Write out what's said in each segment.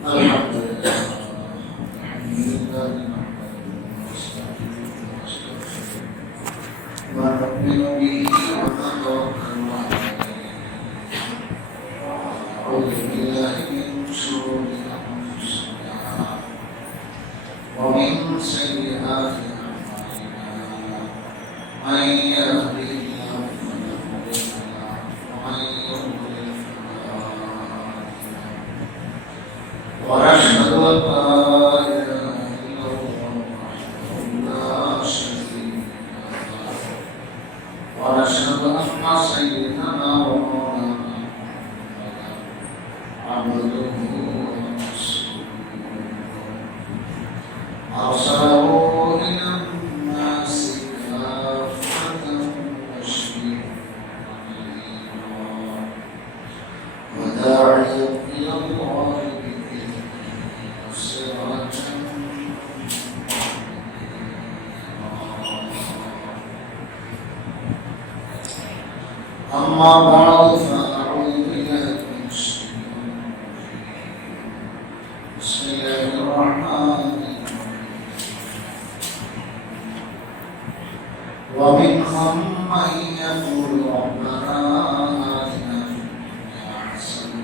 الحمد لله نحمده ونستعينه ونستغفره ونؤمن به ونتوكل عليه ونعوذ بالله من شرور انفسنا ومن سيئات اعمالنا من يهده الله فلا مضل له ومن يضلل فلا هادي له ونشهد أن لا إله إلا الله وحده لا شريك له ونشهد أن سيدنا ومولانا محمدا عبده ورسوله أرسله إلى الناس كافة بشيرا ونذيرا وداعيا إلى الله أما بعد فأعوذ بالله من الشيطان الرجيم بسم الله الرحمن الرحيم ومنهم من يقول ربنا آتنا في الدنيا حسنة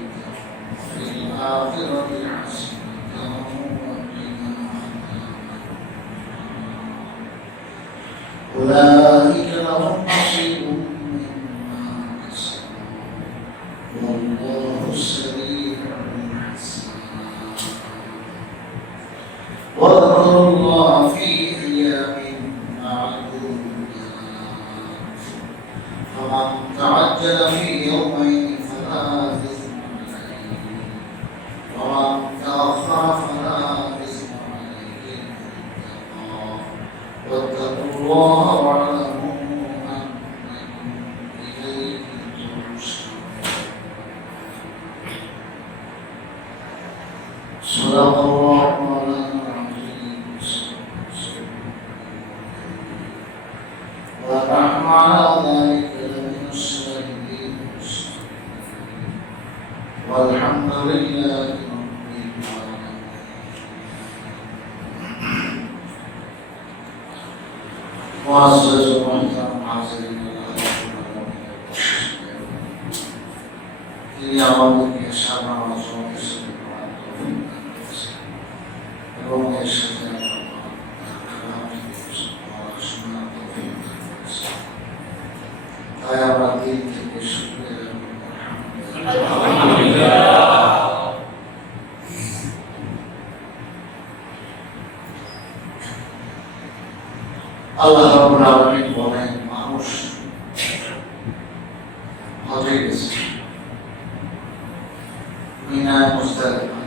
وفي الآخرة حسنة وقنا عذاب أولئك لهم نصيب والله سريع الحساب واذكروا الله في أيام معدودات فمن تعجل في يومين فلا إثم عليه ومن تأخر فلا إثم عليه واتقوا الله واعلموا أنكم إليه تحشرون صدق الله مولانا العظيم ونحن على ذلك لمن الشاهدين والحمد لله رب العالمين معزز محترم حاضرين তিনি আমাদেরকে সারা বছর এবং এর সাথে তাই আমরা দিন থেকে শুক্রিয়া আল্লাহ রাব্বুল আলামিন বলেন মানুষ হজে গেছে মিনায় মুজদালিফা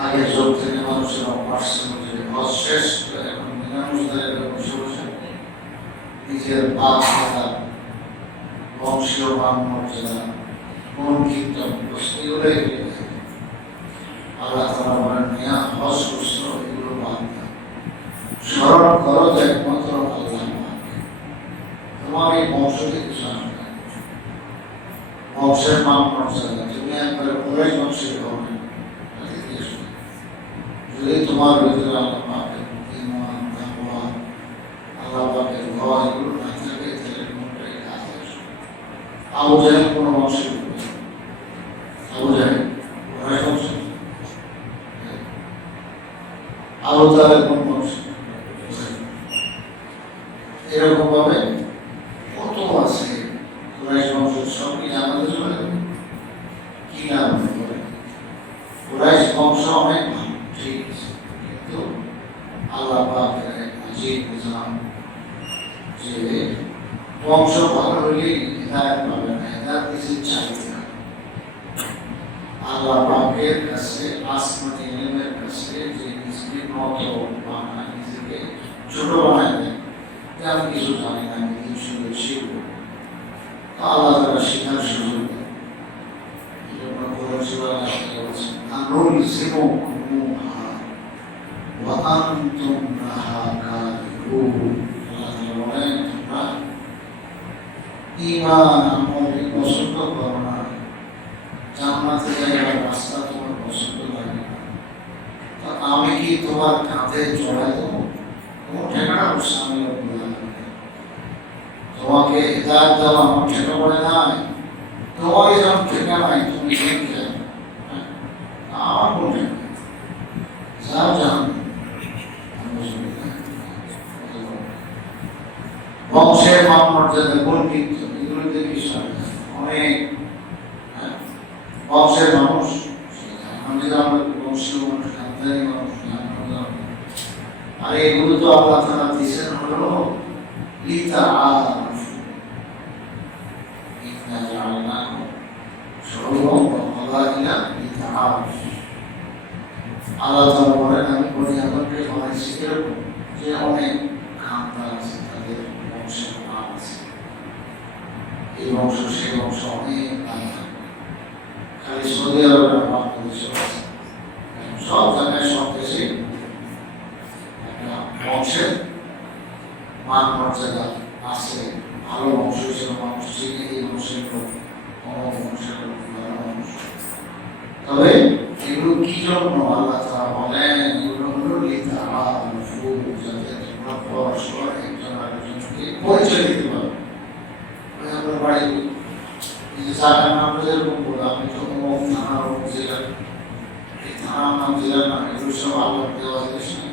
আগে যোগ থেকে মানুষের অভ্যাস ছিল যে হজ শেষ করে এখন মিনা মুজদালিফা বসে বসে নিজের পাপ খাতা বংশীয় মান মর্যাদা কোন কীর্তন এগুলোই হয়ে থাকে আল্লাহ তাআলা বলেন মিয়া হজ করছো এগুলো বাদ দাও স্মরণ করো যে একমাত্র আল্লাহ তোমার এই বংশ থেকে কিছু আসবে বংশের মান মর্যাদা তুমি একবারে পুরাই বংশের হবে যদি তোমার ভিতরে আল্লাহ পাকের ঈমান তাকওয়া আল্লাহ পাকের ভয় এগুলো না থাকে তাহলে কোনটাই কাজ আসবে আবু জাহেল কোন বংশের আবু জাহেল কুরাইশ বংশ আবু তালেব কোন বংশ এরকম ভাবে কত আছে কুরাইশ বংশের সবই আমাদের চলে কি নাম কুরাইশ বংশ অনেক ভালো ঠিক আছে কিন্তু আল্লাহ পাকের এক আজীব নিজাম যে বংশ ভালো হলেই হিদায়াত পাবে না হিদায়াত কিছু চাইবে না আল্লাহ পাকের কাছে আসমানি ইলমের কাছে যে নিজেকে নত বানায় নিজেকে ছোট বানায় দেয় যে আমি কিছু জানি না আমি কিছু শিখব আল্লাহ তারা শেখার সুযোগ দেয় এই জন্য বলেছেন আনুল সিমু কুমুহা ওয়া আনতুম লাহা কারিহুন আল্লাহ তাআলা বলেন তোমরা ঈমান আমল পছন্দ করো না জান্নাতে যাওয়ার রাস্তা তোমার পছন্দ লাগে না, তা আমি কি তোমার কাঁধে চড়াই দেবো? তোমার ঠেকাটা বসে আমি তোমাকে হিদায়াত দেওয়া আমার ঠেকা পড়ে নাই, তোমাকে যখন ঠেকা নাই তুমি আমার কোন ঠেকা যা জান। বংশের মান মর্যাদা গর্বিত, এগুলোতে বিষয় অনেক বংশের মানুষ, আমি আমরা বংশীয় মানুষ, খানদানি মানুষ, আর এগুলো তো আল্লাহ তাআলা দিয়েছেন হলো লিতাআরাফু, ইন্না জাআলনাকুম শুউবান ওয়া ক্বাবাইলা লিতাআরাফু। আল্লাহ তাআলা বলেন আমি বনি আদমকে বানাইছি এরকম যে অনেক খানদান আছে, তাদের বংশের নাম আছে, এই বংশ সেই বংশ অনেক নাম থাকবে। খালি সৌদি আরবে বাংলাদেশে আছে, সব জায়গায় সব দেশে বংশের মান মর্যাদা আছে। ভালো বংশ হিসেবে মানুষ চিনে এই বংশের লোক, অমুক বংশের লোক ভালো মানুষ। তবে এগুলো কি জন্য আল্লাহ তাআলা বলেন? এগুলো হলো লিতাআরাফু, যাতে তোমরা পরস্পর একজন আরেকজনকে পরিচয় দিতে পারো। আমরা বাড়ি এই যে জায়গার নাম যেরকম বলো, আমি তো অমুক থানা অমুক জেলার, এই থানার নাম জেলার নাম এগুলো সব আল্লাহ দেওয়া জিনিস না।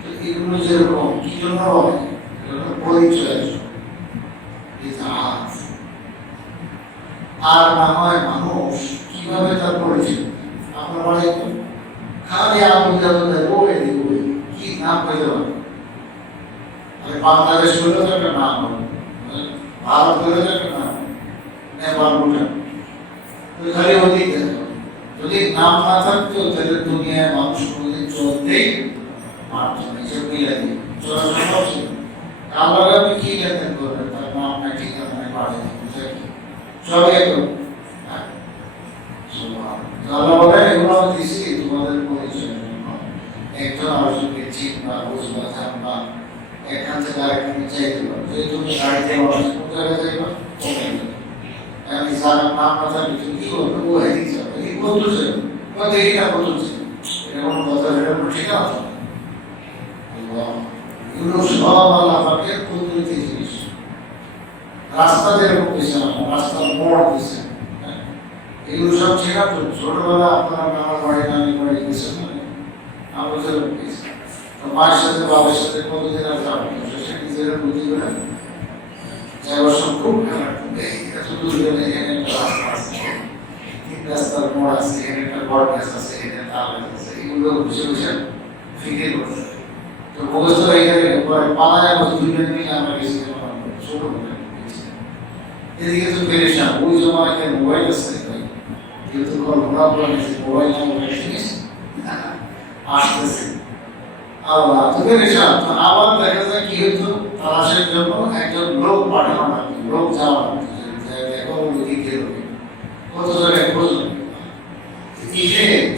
তো এগুলো যেরকম কি জন্য বলে? এগুলো পরিচয়ের জন্য। আর না হয় মানুষ কিভাবে তার পরিচয়? আপনার বাড়ি খালি আবু জাবল বলে দিবে, কি নাম বলতে পারে? আরে বাংলাদেশ হলো তো একটা নাম, ভারত হলো তো একটা নাম, নেপাল ভুটান, ওই খালি ওদিক যদি নাম না থাকতো তাহলে দুনিয়ায় মানুষ কোনোদিন চলতেই পারত না। যে মিলাদি চলা সম্ভব ছিল। আল্লাহর আপনি কি লেনদেন করবেন? তার নাম না ঠিকানা নাই বাড়ি সবই একদম। আল্লাহ বলেন এগুলো আমি দিছি তোমাদের পরিচয়ের জন্য, একজন আরেকজনকে চিনবা, বুঝবা, থাকবা, এখান থেকে আরেকখানে চাইতে পারো। যদি তুমি গাড়িতে কোন জায়গায় যাইবা, আমি জানার নাম না থাকলে তুমি কি করবে? ও এদিকে যাবে, এদিকে কত যাবে, কত এইটা কত যাবে, এটা কোনো কথা, এটা কোনো ঠিকানা আছে? এগুলো সব আল্লাহ পাকের কুদরতি জিনিস। রাস্তা যেরকম দিয়েছেন, রাস্তার মোড় দিয়েছেন, এগুলো সব ঠিক আছে। ছোটবেলা আপনারা আমার বাড়ি নানি বাড়ি গেছেন না, আমরা যেরকম গেছি, তো মায়ের সাথে বাবার সাথে কতদিন আর যাবো, সে নিজেরা বুঝি করে যাওয়ার সব খুব খারাপ। এত দূর গেলে এখানে একটা রাস্তা আছে, তিন রাস্তার মোড় আছে, এখানে একটা বড় গাছ আছে, এখানে তাল গাছ আছে, এগুলো বসে বসে ফিরে করছে। তো মুখস্থ হয়ে গেলে পরে পালায় দুইজন মিলে আমরা গেছি ছোট করে। এদিকে তো পেরেশান, ওই জমায় মোবাইল আছে, কিন্তু কল্পনা করে মোবাইল জিনিস আসতেছে, আল্লাহ তো পেরেশান। তো আবার দেখা যায় কি হইতো, তালাশের জন্য একজন লোক পাঠানো লাগতো, লোক যাওয়া লাগতো, দেখো দিকে কত জায়গায় খোঁজো।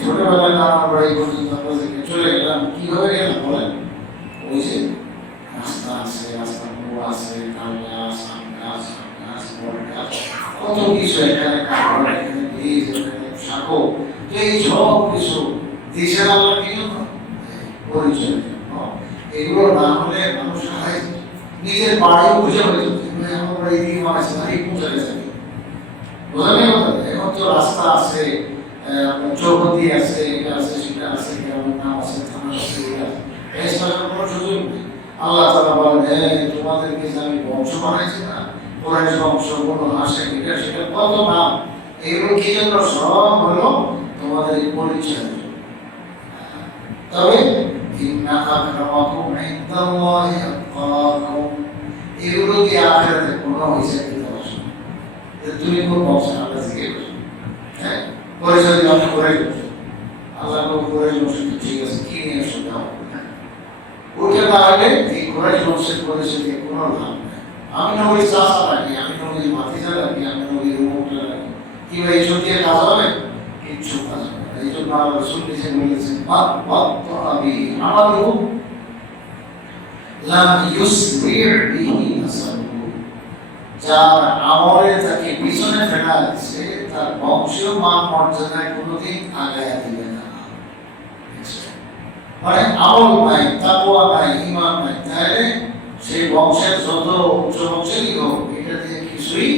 ছোটবেলায় আমার বাড়ি পর্যন্ত আমরা চলে গেলাম, কিভাবে গেলাম বলেন? ওই যে রাস্তা আছে, রাস্তা মোড় আছে, তাল গাছ, আম গাছ, বড় গাছ, কত কিছু, এখানে কাপড়, এখানে বীজ, এখানে শাকো, এই সব কিছু দেশের আল্লাহ কি জন্য? পরিচয়। এগুলো না হলে মানুষ হারাই নিজের বাড়িও বুঝে হয়ে যেত, আমার বাড়ি দিকে মানাচ্ছে না, এই পৌঁছে গেছে। বোঝা নেই কথা? এখন তো রাস্তা আছে, চৌপতি আছে, এটা আছে, সেটা আছে, গ্রামের নাম আছে, থানা আছে, এই কোনো সুযোগ নেই। আল্লাহ তাআলা বলেন তোমাদেরকে যে আমি বংশ বানাইছি না, কোরআশ বংশ, কোনো হাসে, এটা সেটা কত নাম, এগুলো কি জন্য? সব হলো তোমাদের পরিচয়। তবে ইন্না আকরামাকুম ইনদাল্লাহি আতকাকুম, এগুলো কি আখিরাতে কোনো হিসাব দিতে পারছো না? তুমি কোন বংশ? আল্লাহ জিজ্ঞেস করছো, হ্যাঁ পরিচয় দিলে আমি করে গেছো, আল্লাহ করে বংশ ঠিক আছে, কি নিয়ে আসো দাও। ওইটা না হলে এই কোরআশ বংশের পরিচয় দিয়ে কোনো লাভ নেই। আমি নবীর চাষা রাখি, আমি নবীর ভাতিজা রাখি, আমি নবীর মুখটা রাখি, কিংবা এইসব দিয়ে কাজ হবে? কিচ্ছু কাজ হবে না। এই জন্য আল্লাহ রাসূল নিজে বলেছেন আমালুহু লাম ইউসরি বিহি নাসাবুহু, যার আমলে তাকে পিছনে ফেলা দিচ্ছে তার বংশীয় মান মর্যাদায় কোনোদিন আগায় দিবে না। মানে আমল নাই, তাকওয়া নাই, ঈমান নাই, তাহলে সেই বংশের যত উচ্চ বংশেরই হোক এটা দিয়ে কিছুই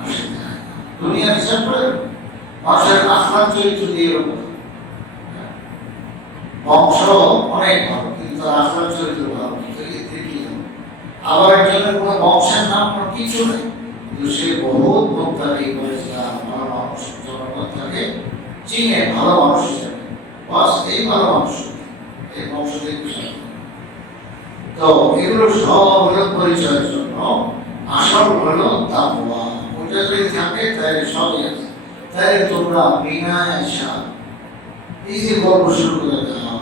আসে না। দুনিয়া হিসাব করে মানুষের আখলাক চরিত্র দিয়ে বংশ অনেক ভালো, কিন্তু আখলাক চরিত্র ভালো, কিন্তু এতে কি হবে? আবার একজনের কোনো বংশের নাম কোনো কিছু নেই, কিন্তু সে বহুত ভোক্তাকে করেছে, ভালো মানুষ জনগণ তাকে চিনে ভালো মানুষ হিসেবে, বাস এই ভালো মানুষ এই বংশ থেকে। তো এগুলো সব হলো পরিচয়ের জন্য, আসল হলো তাকওয়া। ওটা যদি থাকে তাহলে সবই আছে। তাহলে তোমরা বিনা আশা এই যে গল্প শুরু করে দেওয়া,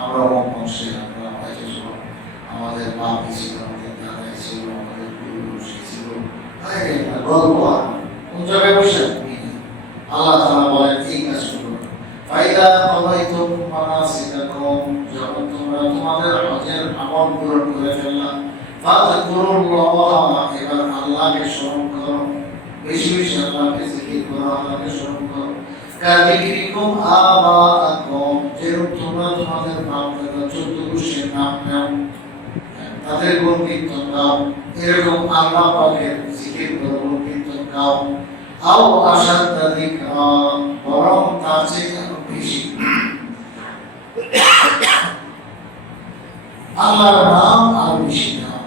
আমরা বংশে আমরা হয়তো আমাদের বাপি ছিল, আমাদের দাদাই ছিল, আমাদের পূর্বপুরুষ ছিল, গল্প আর কোন জায়গায় বসে আল্লাহ তাআলা বলেন এই কাজ করো। ফাইদা কলাইতুম মানাসিকাকুম, যখন তোমরা তোমাদের হজের আমল পূরণ করে ফেললা, ফাযকুরুল্লাহ, এবার আল্লাহকে স্মরণ করো, বেশি বেশি আল্লাহকে জিকির করো, আল্লাহকে স্মরণ করো। কাযিকরিকুম আবাআকুম, যেরকম তোমরা তোমাদের বাপ-দাদা 14 পুরুষের নাম নাও, তাদের গুণ কীর্তন গাও, এরকম আল্লাহ পাকের জিকির করো, গুণ কীর্তন গাও। আও আশাদ্দা যিকরা, বরং তার চেয়ে আরো বেশি আল্লাহর নাম আরো বেশি নাও।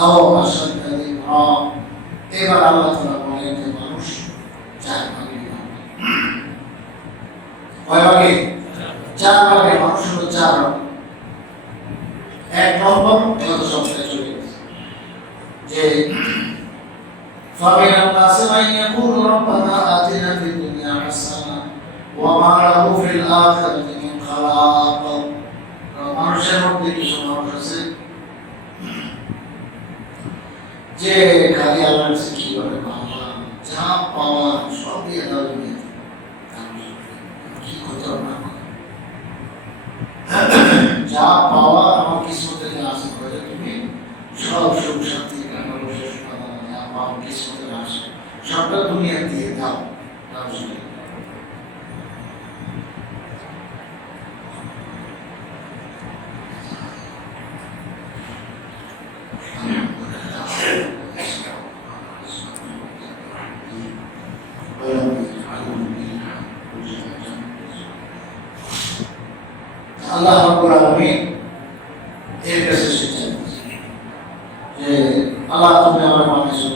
আও আশাদ্দা যিকরা, এবার আল্লাহ তাআলা বলেন যে মানুষ চার ভাগে বিভক্ত। কয় ভাগে? চার ভাগে। মানুষ হলো চার ভাগে। এক নম্বর গত সপ্তাহে চলে গেছে যে فمن الناس من يقول ربنا آتنا في الدنيا حسنة وما له في الآخرة من خلاق। মানুষের মধ্যে কিছু মানুষ আছে যে খালি আল্লাহর কাছে কি বলে, আল্লাহ যা পাওয়া সবই আল্লাহ দুনিয়াতে, কি করতে হবে না যা পাওয়া আমার কিসমতে যা আছে বলে তুমি সব সুখ শান্তি কিসমতের আসে সবটা দুনিয়া দিয়ে দাও। আল্লাহ রাব্বুল আলামিন এর কাছে শিক্ষা যে আল্লাহ তুমি আমার বানিয়েছো,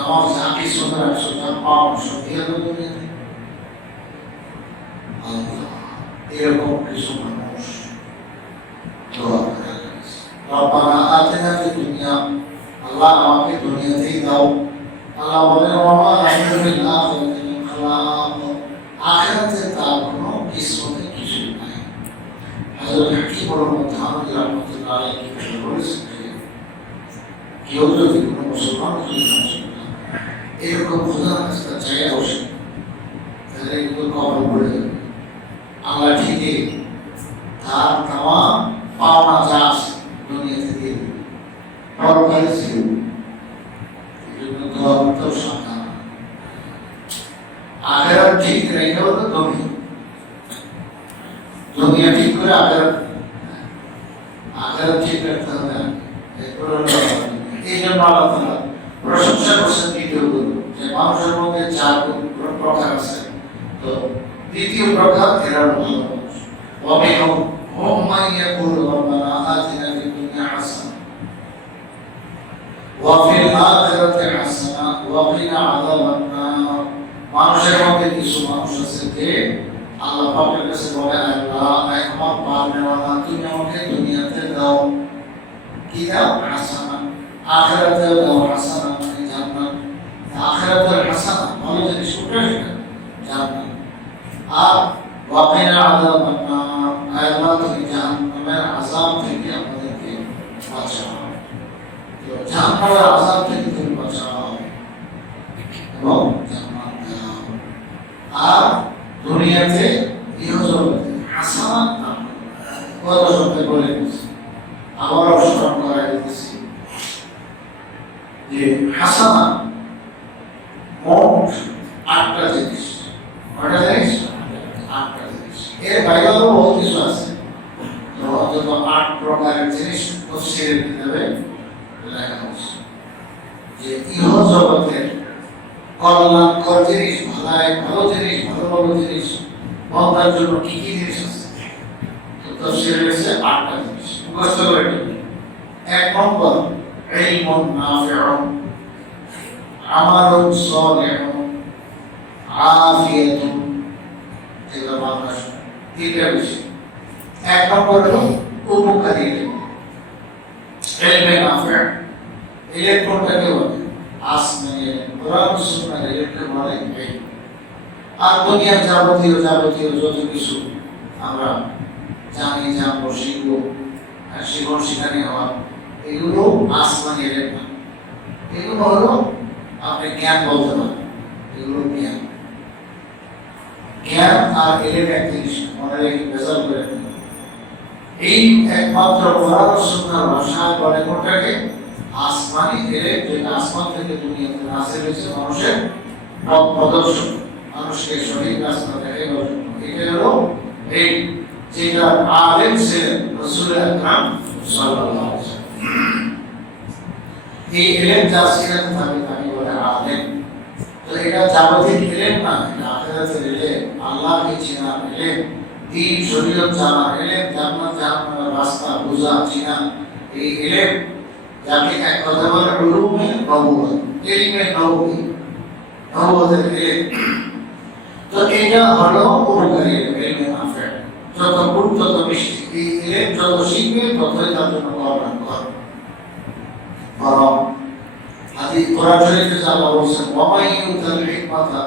আমার যা কিছু রাখছো তার পাও সব দিয়ে দেবো দুনিয়াতে। এরকম কিছু মানুষ দোয়া করে, রব্বানা আতিনা ফিদ দুনিয়া, আল্লাহ আমাকে দুনিয়াতেই দাও। আল্লাহ বলেন ওয়া লাহু ফিল আখিরাতি মিন খালাক, আখিরাতে তার কোনো কিসমতে কিছু নাই। হযরত হাকিম থানভী রাহমাতুল্লাহ আলাইহি বলেছেন যে কেউ যদি কোনো মুসলমান এরকম খোদার কাছে চাইয়া বসে, তাহলে এগুলো কবর পড়ে যাবে। আল্লাহ ঠিকই তার তামাম পাওনা যা আছে দুনিয়াতে দিয়ে দেবে, পরকালে ছিল। এই জন্য দোয়া করতেও সাবধান। আখিরাত ঠিক রেখে হলো দুনিয়া ঠিক করে আখিরাত ঠিক রাখতে হবে। এই জন্য আল্লাহ তাআলা প্রশংসা করছেন দ্বিতীয় গুণ, যে মানুষের মধ্যে চার প্রকার আছে। তো দ্বিতীয় প্রকার এরা ভালো মানুষ। ওয়ামিনহুম মান ইয়াকুলু রাব্বানা আতিনা ফিদ দুনিয়া হাসানা ওয়া ফিল আখিরাতি হাসানা ওয়া কিনা আযাবান নার। মানুষের মধ্যে কিছু মানুষ আছে যে আল্লাহ পাকের কাছে বলে, আল্লাহ আমার পার নেওয়া, তুমি আমাকে দুনিয়াতে দাও, কি দাও? হাসানা। আখিরাতেও দাও হাসানা, মানে জান্নাত। আখিরাতের হাসানা ভালো জিনিস, ওটা জান্নাত। আর ওয়াকিনা আযাবান নার, আল্লাহ তুমি জাহান্নামের আযাব থেকে আমাদেরকে বাঁচাও। তো জাহান্নামের আযাব থেকে তুমি বাঁচাও এবং জান্নাত দাও। আর দুনিয়াতে ইহজগতে হাসানাত দাও। কত সত্যি বলে গেছি, আবারও স্মরণ করাই দিতেছি। আটটা জিনিস। কয়টা জিনিস? আটটা জিনিস। এর বাইরে আরো বহুত কিছু আছে, তো অন্তত ৮ প্রকারের জিনিস তফসিরের কিতাবে লেখা হয়েছে যে ইহ জগতের কল্যাণকর জিনিস, ভালো জিনিস, ভালো জিনিস বন্ধার জন্য কি কি জিনিস আছে। তো তফসিরে রয়েছে ৮টা জিনিস, মুখস্থ করে নেবেন। ১ নম্বর ইলমুন নাফিউন, আমালুন সালিহুন, আফিয়াতুন। এগুলো বাংলা তিনটা বিষয়। ১ নম্বর হলো উপকারী ইলম, ইলমে নাফিউ। ইলম কোনটাকে বলে? আসমানি ইলম, কোরআন সুন্নাহ ইলমকে বলে ইলম। আর দুনিয়ার যাবতীয় যত কিছু আমরা জানি, জানবো, শিখবো, জীবন শিখানি হওয়া, এগুলো আসমানি ইলম না। এগুলো হলো আপনি জ্ঞান বলতে পারেন, এগুলো জ্ঞান। জ্ঞান আর ইলম এক জিনিস, মনে রেখে বেজাল করে নেবেন। এই একমাত্র কোরআন সুন্নাহর ভাষা বলে কোনটাকে? আসমানি ইলম, যেটা আসমান থেকে দুনিয়াতে নাযিল হয়েছে মানুষের পথ প্রদর্শন, মানুষকে সঠিক রাস্তা দেখানোর জন্য। এটা হলো এই যেটা আলেম ছিলেন রাসূল আকরাম সাল্লাল্লাহু আলাইহি ওয়াসাল্লাম। এই ইলম যার ছিলেন তাকে বলে আলেম। তো এটা জাগতিক ইলম না, এটা আখিরাতের ইলম, আল্লাহকে চেনার ইলম, দ্বীন শরীয়ত জানার ইলম, জান্নাত জাহান্নামের রাস্তা বোঝা চেনা এই ইলম, যাকে এক কথা বলে উলুমে নবুওয়াত, ইলমে নবুয়ী, নবুওয়াতের ইলম। তো এটা হলো উপকারী ইলম, ইলমে নাফিউ। যত গুণ তত মিষ্টি, এই ইলম যত শিখবে ততই তার জন্য কল্যাণকর। বরং হাদিস কোরআন শরীফে আল্লাহ বলেছেন ওয়া ইউতিল হিকমাতা,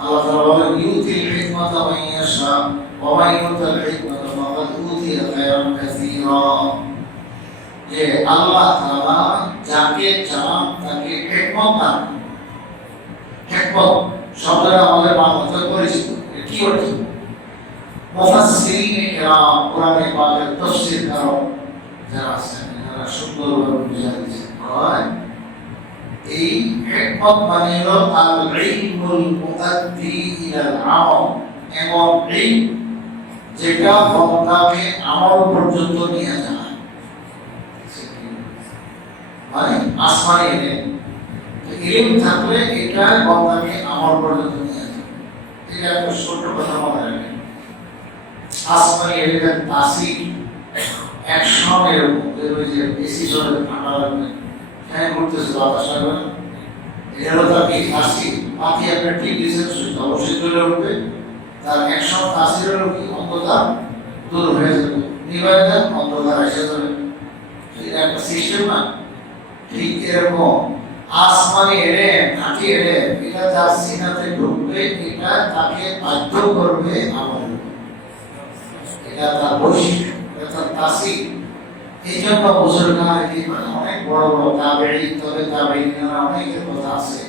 আল্লাহ তাআলা বলেন ইউতিল হিকমাতা মান ইয়াশা ওয়া ইউতিল হিকমাতা ফাকাদ উতিয়া খায়রান কাসীরা। যে আল্লাহ তাআলা যাকে চান তাকে হিকমত দান। হিকমত শব্দটা আমাদের বাংলাতে পরিচিত, কি অর্থ? মুফাসসিরিন কিরাম, কোরআনে পাকের তাফসীরকারক যারা আছেন তারা সুন্দরভাবে বুঝিয়ে দিয়েছেন। এই হিকমত মানে হলো আল ইলমুল মুআদ্দি ইলাল আমল, এমন ইলম যেটা বান্দাকে আমল পর্যন্ত নিয়ে যায়। মানে আসমানি ইলম, ইলম থাকলে এটা বান্দাকে আমল পর্যন্ত নিয়ে যায়। এটা একটা ছোট কথা মনে রাখবেন। আসমানি ইলমের তাসির অ্যাকশন এরকম, ওই যে বেশি জোরে ঠান্ডা লাগবে, হ্যাঁ ঘুরতেছে বাতাস লাগবে না, এটা হলো তার কি তাসির। পাখি আপনার ঠিক দিয়েছেন, সুস্থ অবশ্যই চলে উঠবে। তার অ্যাকশন তাসির হলো কি? অন্ধকার দূর হয়ে যাবে, নিভায় দেন, অন্ধকার এসে যাবে। এটা একটা সিস্টেম না? ঠিক এরকম আসমানি ইলম, খাঁটি ইলম, এটা যার সিনাতে ঢুকবে, এটা তাকে বাধ্য করবে আমল। এটা তার বৈশিষ্ট্য, এটা তার তাসির। এই জন্য বুজুর্গান অনেক বড় বড় তাবেঈ, তবে তাবেঈনরা অনেকের কথা আছে,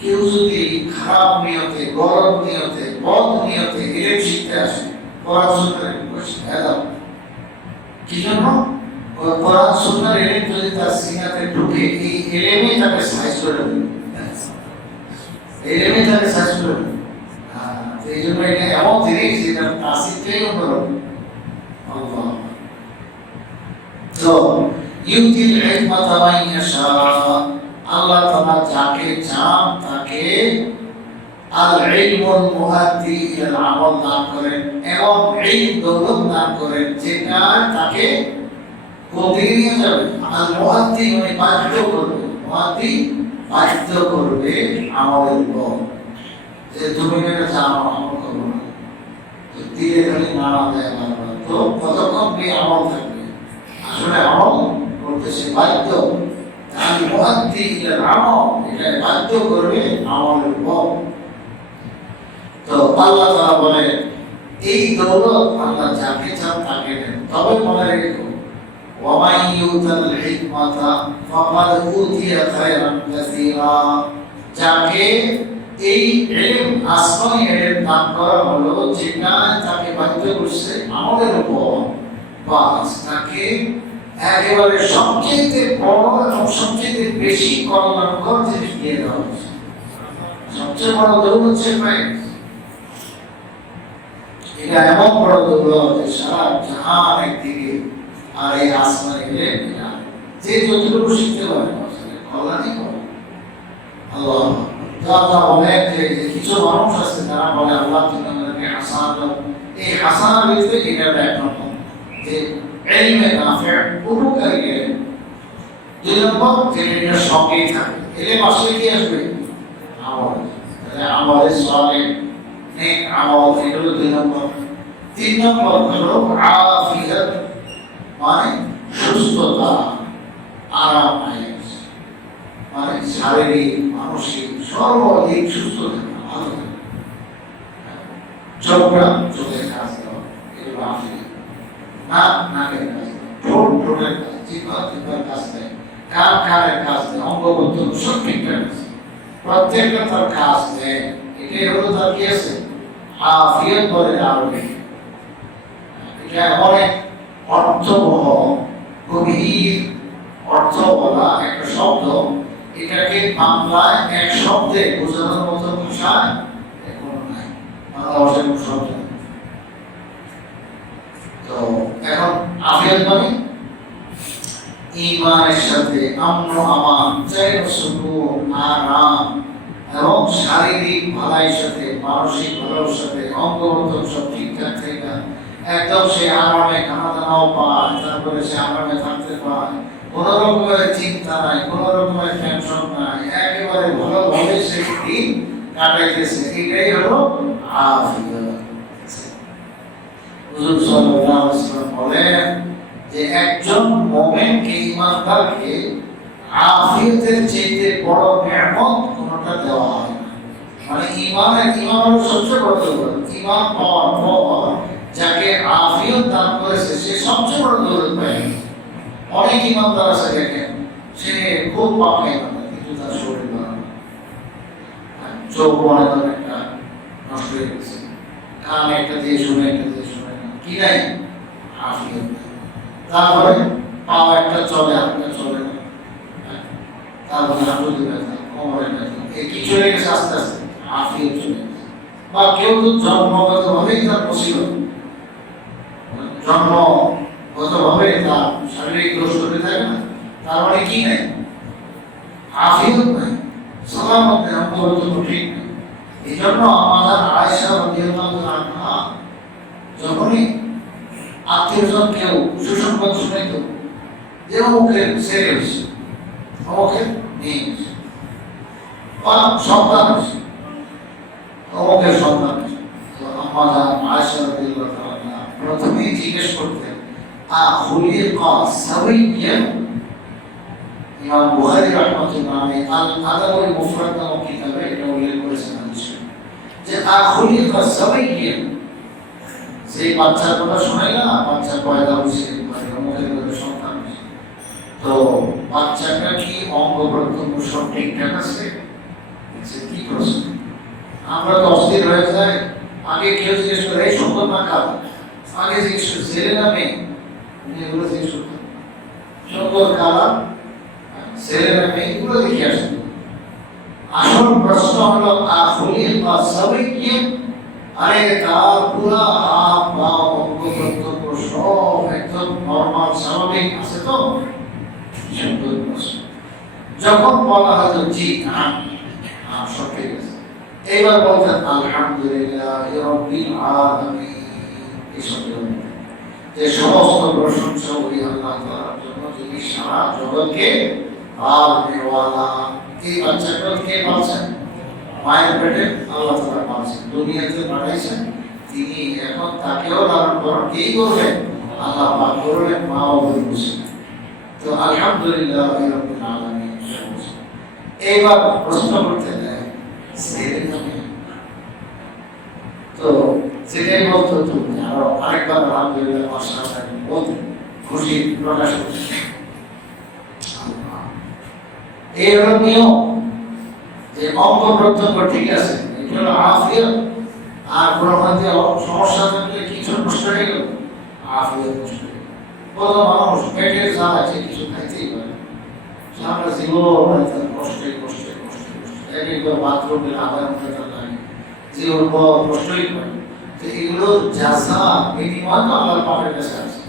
কেউ যদি খারাপ নিয়তে, গলত নিয়তে, বদ নিয়তে ইলম শিখতে আসে, কোরআন সুন্নাহর শিক্ষা দাও। কি জন্য? কোরআন সুন্নাহর ইলম যদি তার সিনাতে ঢুকে, এই ইলমই তাকে সাইজ করে দেবে, ইলমই তাকে সাইজ করে দেবে। এই জন্য এটা এমন জিনিস যেটা তাসিরটাই অন্যরকম। আল্লাহ তো ইউতিল হিকমাতা মান ইয়াশা, আল্লাহ তাআলা যাকে চান তাকে আল ইলমুল মুআদ্দি ইলাল আমল দান করেন, এবং ইলম দৌলত দান করেন যেটা তাকে গতিয়ে নিয়ে যাবে। আল মুআদ্দি মানে বাধ্য করবে, মুআদ্দি বাধ্য করবে আমলের উপর, যে তুমি এটা জানো আমল করো না, দিলে খালি নাড়া দেয় বারবার, তো কতক্ষণ এই আমল থাকবে? আসলে আমল করতেছে বাধ্য, তাহলে মুআদ্দি ইলাল আমল, এটা বাধ্য করবে আমলের উপর। তো আল্লাহ তাআলা বলে এই দৌলত আল্লাহ যাকে চান তাকে দেন। তবে মনে রেখো ওয়া মান ইউতিল হিকমাতা ফাকাদ উতিয়া খায়রান কাসীরা, যাকে এই ইলম আসমানি ইলম দান করা হলো যেটা তাকে বাধ্য করছে আমলের উপর, বাস তাকে একেবারে সবচেয়ে বড় এবং সবচেয়ে বেশি কল্যাণকর জিনিস দিয়ে দেওয়া হয়েছে। সবচেয়ে বড় দৌড় হচ্ছে প্রাইস। এটা এমন বড় দৌড় যে সারা জাহান একদিকে আর এই আসমানে গেলে যে যতটুকু শিখতে পারে কল্যাণই করে আল্লাহ। যা অনেক যে কিছু মানুষ আছে যারা বলে আল্লাহ তুমি আমাদেরকে হাসান দাও, এই হাসান হইতে এটা এক রকম যে ইলমে নাফি উপকারী জ্ঞান। দুই নম্বর যে এটার সঙ্গেই থাকে, এলে আসলে কি আসবে আমল, আমলে সালেহ নেক আমল, এটা হলো দুই নম্বর। তিন নম্বর হলো আফিয়াত মানে সুস্থতা, আরাম, মানে শারীরিক মানসিক সর্বাধিক সুস্থ থাকা, ভালো থাকা। চোখটা চোখের কাজ দেওয়া, এগুলো আফিয়াত। নাক নাকের কাজ দেয়, ঠোঁট ঠোঁটের কাজ, জিহ্বা জিহ্বার কাজ দেয়, কান কানের কাজ দেয়, অঙ্গ প্রত্যঙ্গ সব ঠিকঠাক আছে, প্রত্যেকটা তার কাজ দেয়। এটাই হলো তার কি আছে আফিয়াত বলে আরবি। এটা অনেক অর্থবহ গভীর অর্থ বলা একটা শব্দ, এটাকে বাংলায় এক শব্দে বোঝানোর মতো ভাষা এখনো নাই, বাংলা ভাষায় কোনো শব্দ নেই। তো এখন আফিয়াত মানে ঈমানের সাথে আমন আমান, চৈন সুকুন, আরাম এবং শারীরিক ভালোর সাথে মানসিক ভালোর সাথে অঙ্গ প্রত্যঙ্গ সব ঠিকঠাক থাকা, একদম সে আরামে খানা দানাও পায়, তারপরে সে আরামে থাকতে পায়, কোনো রকমের চিন্তা নাই, কোনো রকমের টেনশন নাই, একেবারে ভালোভাবে সে দিন কাটাইতেছে। এটাই হলো আফিয়াত। হুজুর সাল্লাল্লাহু আলাইহি ওয়াসাল্লাম বলেন যে একজন মুমিনকে, ঈমানদারকে আফিয়াতের চাইতে বড় নিয়ামত কোনটা দেওয়া হয় না। মানে ঈমান হলো সবচেয়ে বড় দৌলত। ঈমান পাওয়ার পর যাকে আফিয়ত দান করেছে সে সবচেয়ে বড় দৌলত পায়। অনেক ঈমানদার আছে দেখেন, সে খুব পাপে কিন্তু তার শরীর ভালো, চোখ মনে একটা নষ্ট হয়ে গেছে, কান একটা দিয়ে শুনে একটা দিয়ে শুনে না, কি নাই আফিয়ত। তারপরে পাও একটা চলে আরেকটা চলে না, তারপরে হাঁটুতে ব্যথা, কোমরে ব্যথা, এই কি চলে গেছে আস্তে আস্তে আফিয়ত চলে গেছে। বা কেউ তো জন্মগত ভাবেই তার মুসিবত, জন্মগতভাবে তার শারীরিক দোষ হতে থাকে না, তার মানে কি নাই আফিয়ত নাই, সালামত নেই, অঙ্গগত ঠিক নেই। এই জন্য আমাদের আয়েশা রাদিয়াল্লাহু আনহা যখনই আত্মীয়জন কেউ সুসংবাদ শুনাইত যে অমুকে ছেড়ে হয়েছে, অমুকে মেয়ে হয়েছে, বা সন্তান হয়েছে, অমুকের সন্তান হয়েছে, তো আমাদের আয়েশা রাদিয়াল্লাহু আনহা প্রথমেই জিজ্ঞেস করতেন আখুলিকা সাওয়িয়্যান। ইমাম বুখারী রাহমাতুল্লাহ আলাইহি আল আদাবুল মুফরাদ নামক কিতাবে এটা উল্লেখ করেছেন হাদিসে যে আখুলিকা সাওয়িয়্যান, সেই বাচ্চার কথা শোনাই না, বাচ্চা পয়দা হয়েছে, অমুকের ঘরে সন্তান হয়েছে, তো বাচ্চাটা কি অঙ্গ প্রত্যঙ্গ সব ঠিকঠাক আছে? কি প্রশ্ন, আমরা তো অস্থির হয়ে যাই। আগে কেউ জিজ্ঞেস করে এই সুন্দর না খারাপ, আগে জিজ্ঞেস করে ছেলে না মেয়ে, এগুলো জিজ্ঞেস করতেন, সুন্দর খারাপ ছেলে না মেয়ে, এগুলো দেখে আসতো। আসল প্রশ্ন হলো আখুলিকা সাওয়িয়্যান, আরে তার পুরা হাত পা অঙ্গ প্রত্যঙ্গ সব একদম নরমাল স্বাভাবিক আছে তো? সুন্দর প্রশ্ন। যখন বলা হতো জি সব ঠিক আছে, এইবার বলতেন আলহামদুলিল্লাহ রাব্বিল আলামিন। এই শব্দ যে সমস্ত প্রশংসা ওই আল্লাহ তাআলার জন্য যিনি সারা জগৎকে পালনেওয়ালা। এই বাচ্চাটা কে পালছেন? মায়ের পেটে আল্লাহ তাআলা পালছেন, দুনিয়াতে পাঠাইছেন তিনি, এখন তাকেও লালন পালন কেই করবেন? আল্লাহ পাক করবেন, মা বাবা বলছেন। তো আলহামদুলিল্লাহ রাব্বিল আলামিন। এইবার প্রশ্ন করতে দেয় ছেলে নামে, তো সেটাই বলতো তুমি আরো আরেকবার আলহামদুলিল্লাহ মাশাআল্লাহ বলতে খুশি প্রকাশ করতে। এই হলো নিয়ম যে অঙ্গ প্রত্যঙ্গ ঠিক আছে, এটা হলো আফিয়ত। আর কোনো মধ্যে সমস্যা থাকলে কিছু নষ্ট হয়ে গেল, আফিয়ত নষ্ট হয়ে গেল। কত মানুষ পেটের জ্বালা আছে, কিছু খাইতেই পারে, সারা জীবন কষ্টে কষ্টে কষ্টে কষ্টে একবার বাথরুমের আধার মধ্যে লাগে যে ওর বড় কষ্টই করে, তো এগুলোর যাচা বিনিময় তো আল্লাহর পাপের কাছে আছে।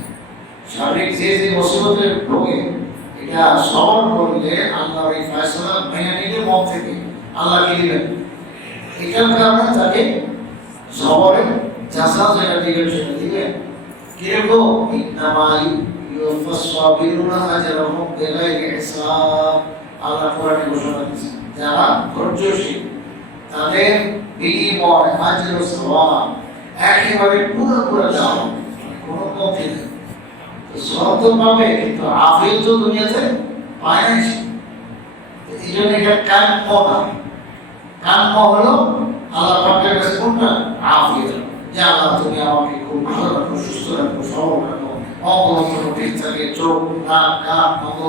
শারীরিক যে যে মুসিবতে ভোগে এটা সবর করলে আল্লাহর এই ফয়সালা মেনে নিলে মন থেকে আল্লাহ কি দিবেন, এটার কারণে তাকে সবরের যাচা যেটা দিবেন সেটা দিবেন। কিরকম ইন্নামাই ইউফাস সাবিরুনা আজরাহুম বিগাইরি হিসাব, আল্লাহ কোরআনে ঘোষণা দিয়েছেন যারা ধৈর্যশীল তাদের বিনিময় আজর ও সওয়াব একেবারে পুরোপুরি দেওয়া হবে, কোনো কমতি নেই। তো সওয়াব তো পাবে, কিন্তু আফিয়ত তো দুনিয়াতে পায় না। এই জন্য এটা কাম্য না। কাম্য হলো আল্লাহ পাকের কাছে কোনটা? আফিয়ত, যে আল্লাহ তুমি আমাকে খুব ভালো রাখো, সুস্থ রাখো, সবল রাখো, অঙ্গ ঠিক থাকে, চোখ নাক কান অঙ্গ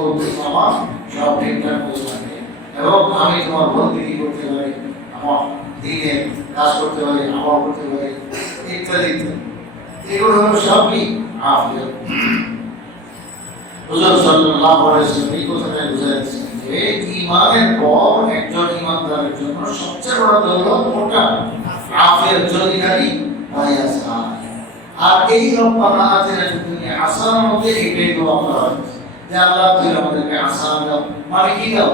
আমার সব ঠিকঠাক বসে থাকে, এবং আমি তোমার বন্দিগি করতে পারি, আমার দিনে কাজ করতে পারি, আমল করতে পারি, ইত্যাদি ইত্যাদি। এগুলো হলো সবই আফিয়ত। হুজুর সাল্লাল্লাহু আলাইহি ওয়াসাল্লাম এই কথাটা বুঝাচ্ছেন যে ঈমানের পর একজন ঈমানদারের জন্য সবচেয়ে বড় দৌলত কোনটা? আফিয়ত যদি খালি হয় আসা। আর এই রব্বানা আতিনা ফিদ দুনিয়া হাসানার মধ্যে এটাই দোয়া করা হয়েছে যে আল্লাহ তুমি আমাদেরকে আসান দাও, মানে কি দাও?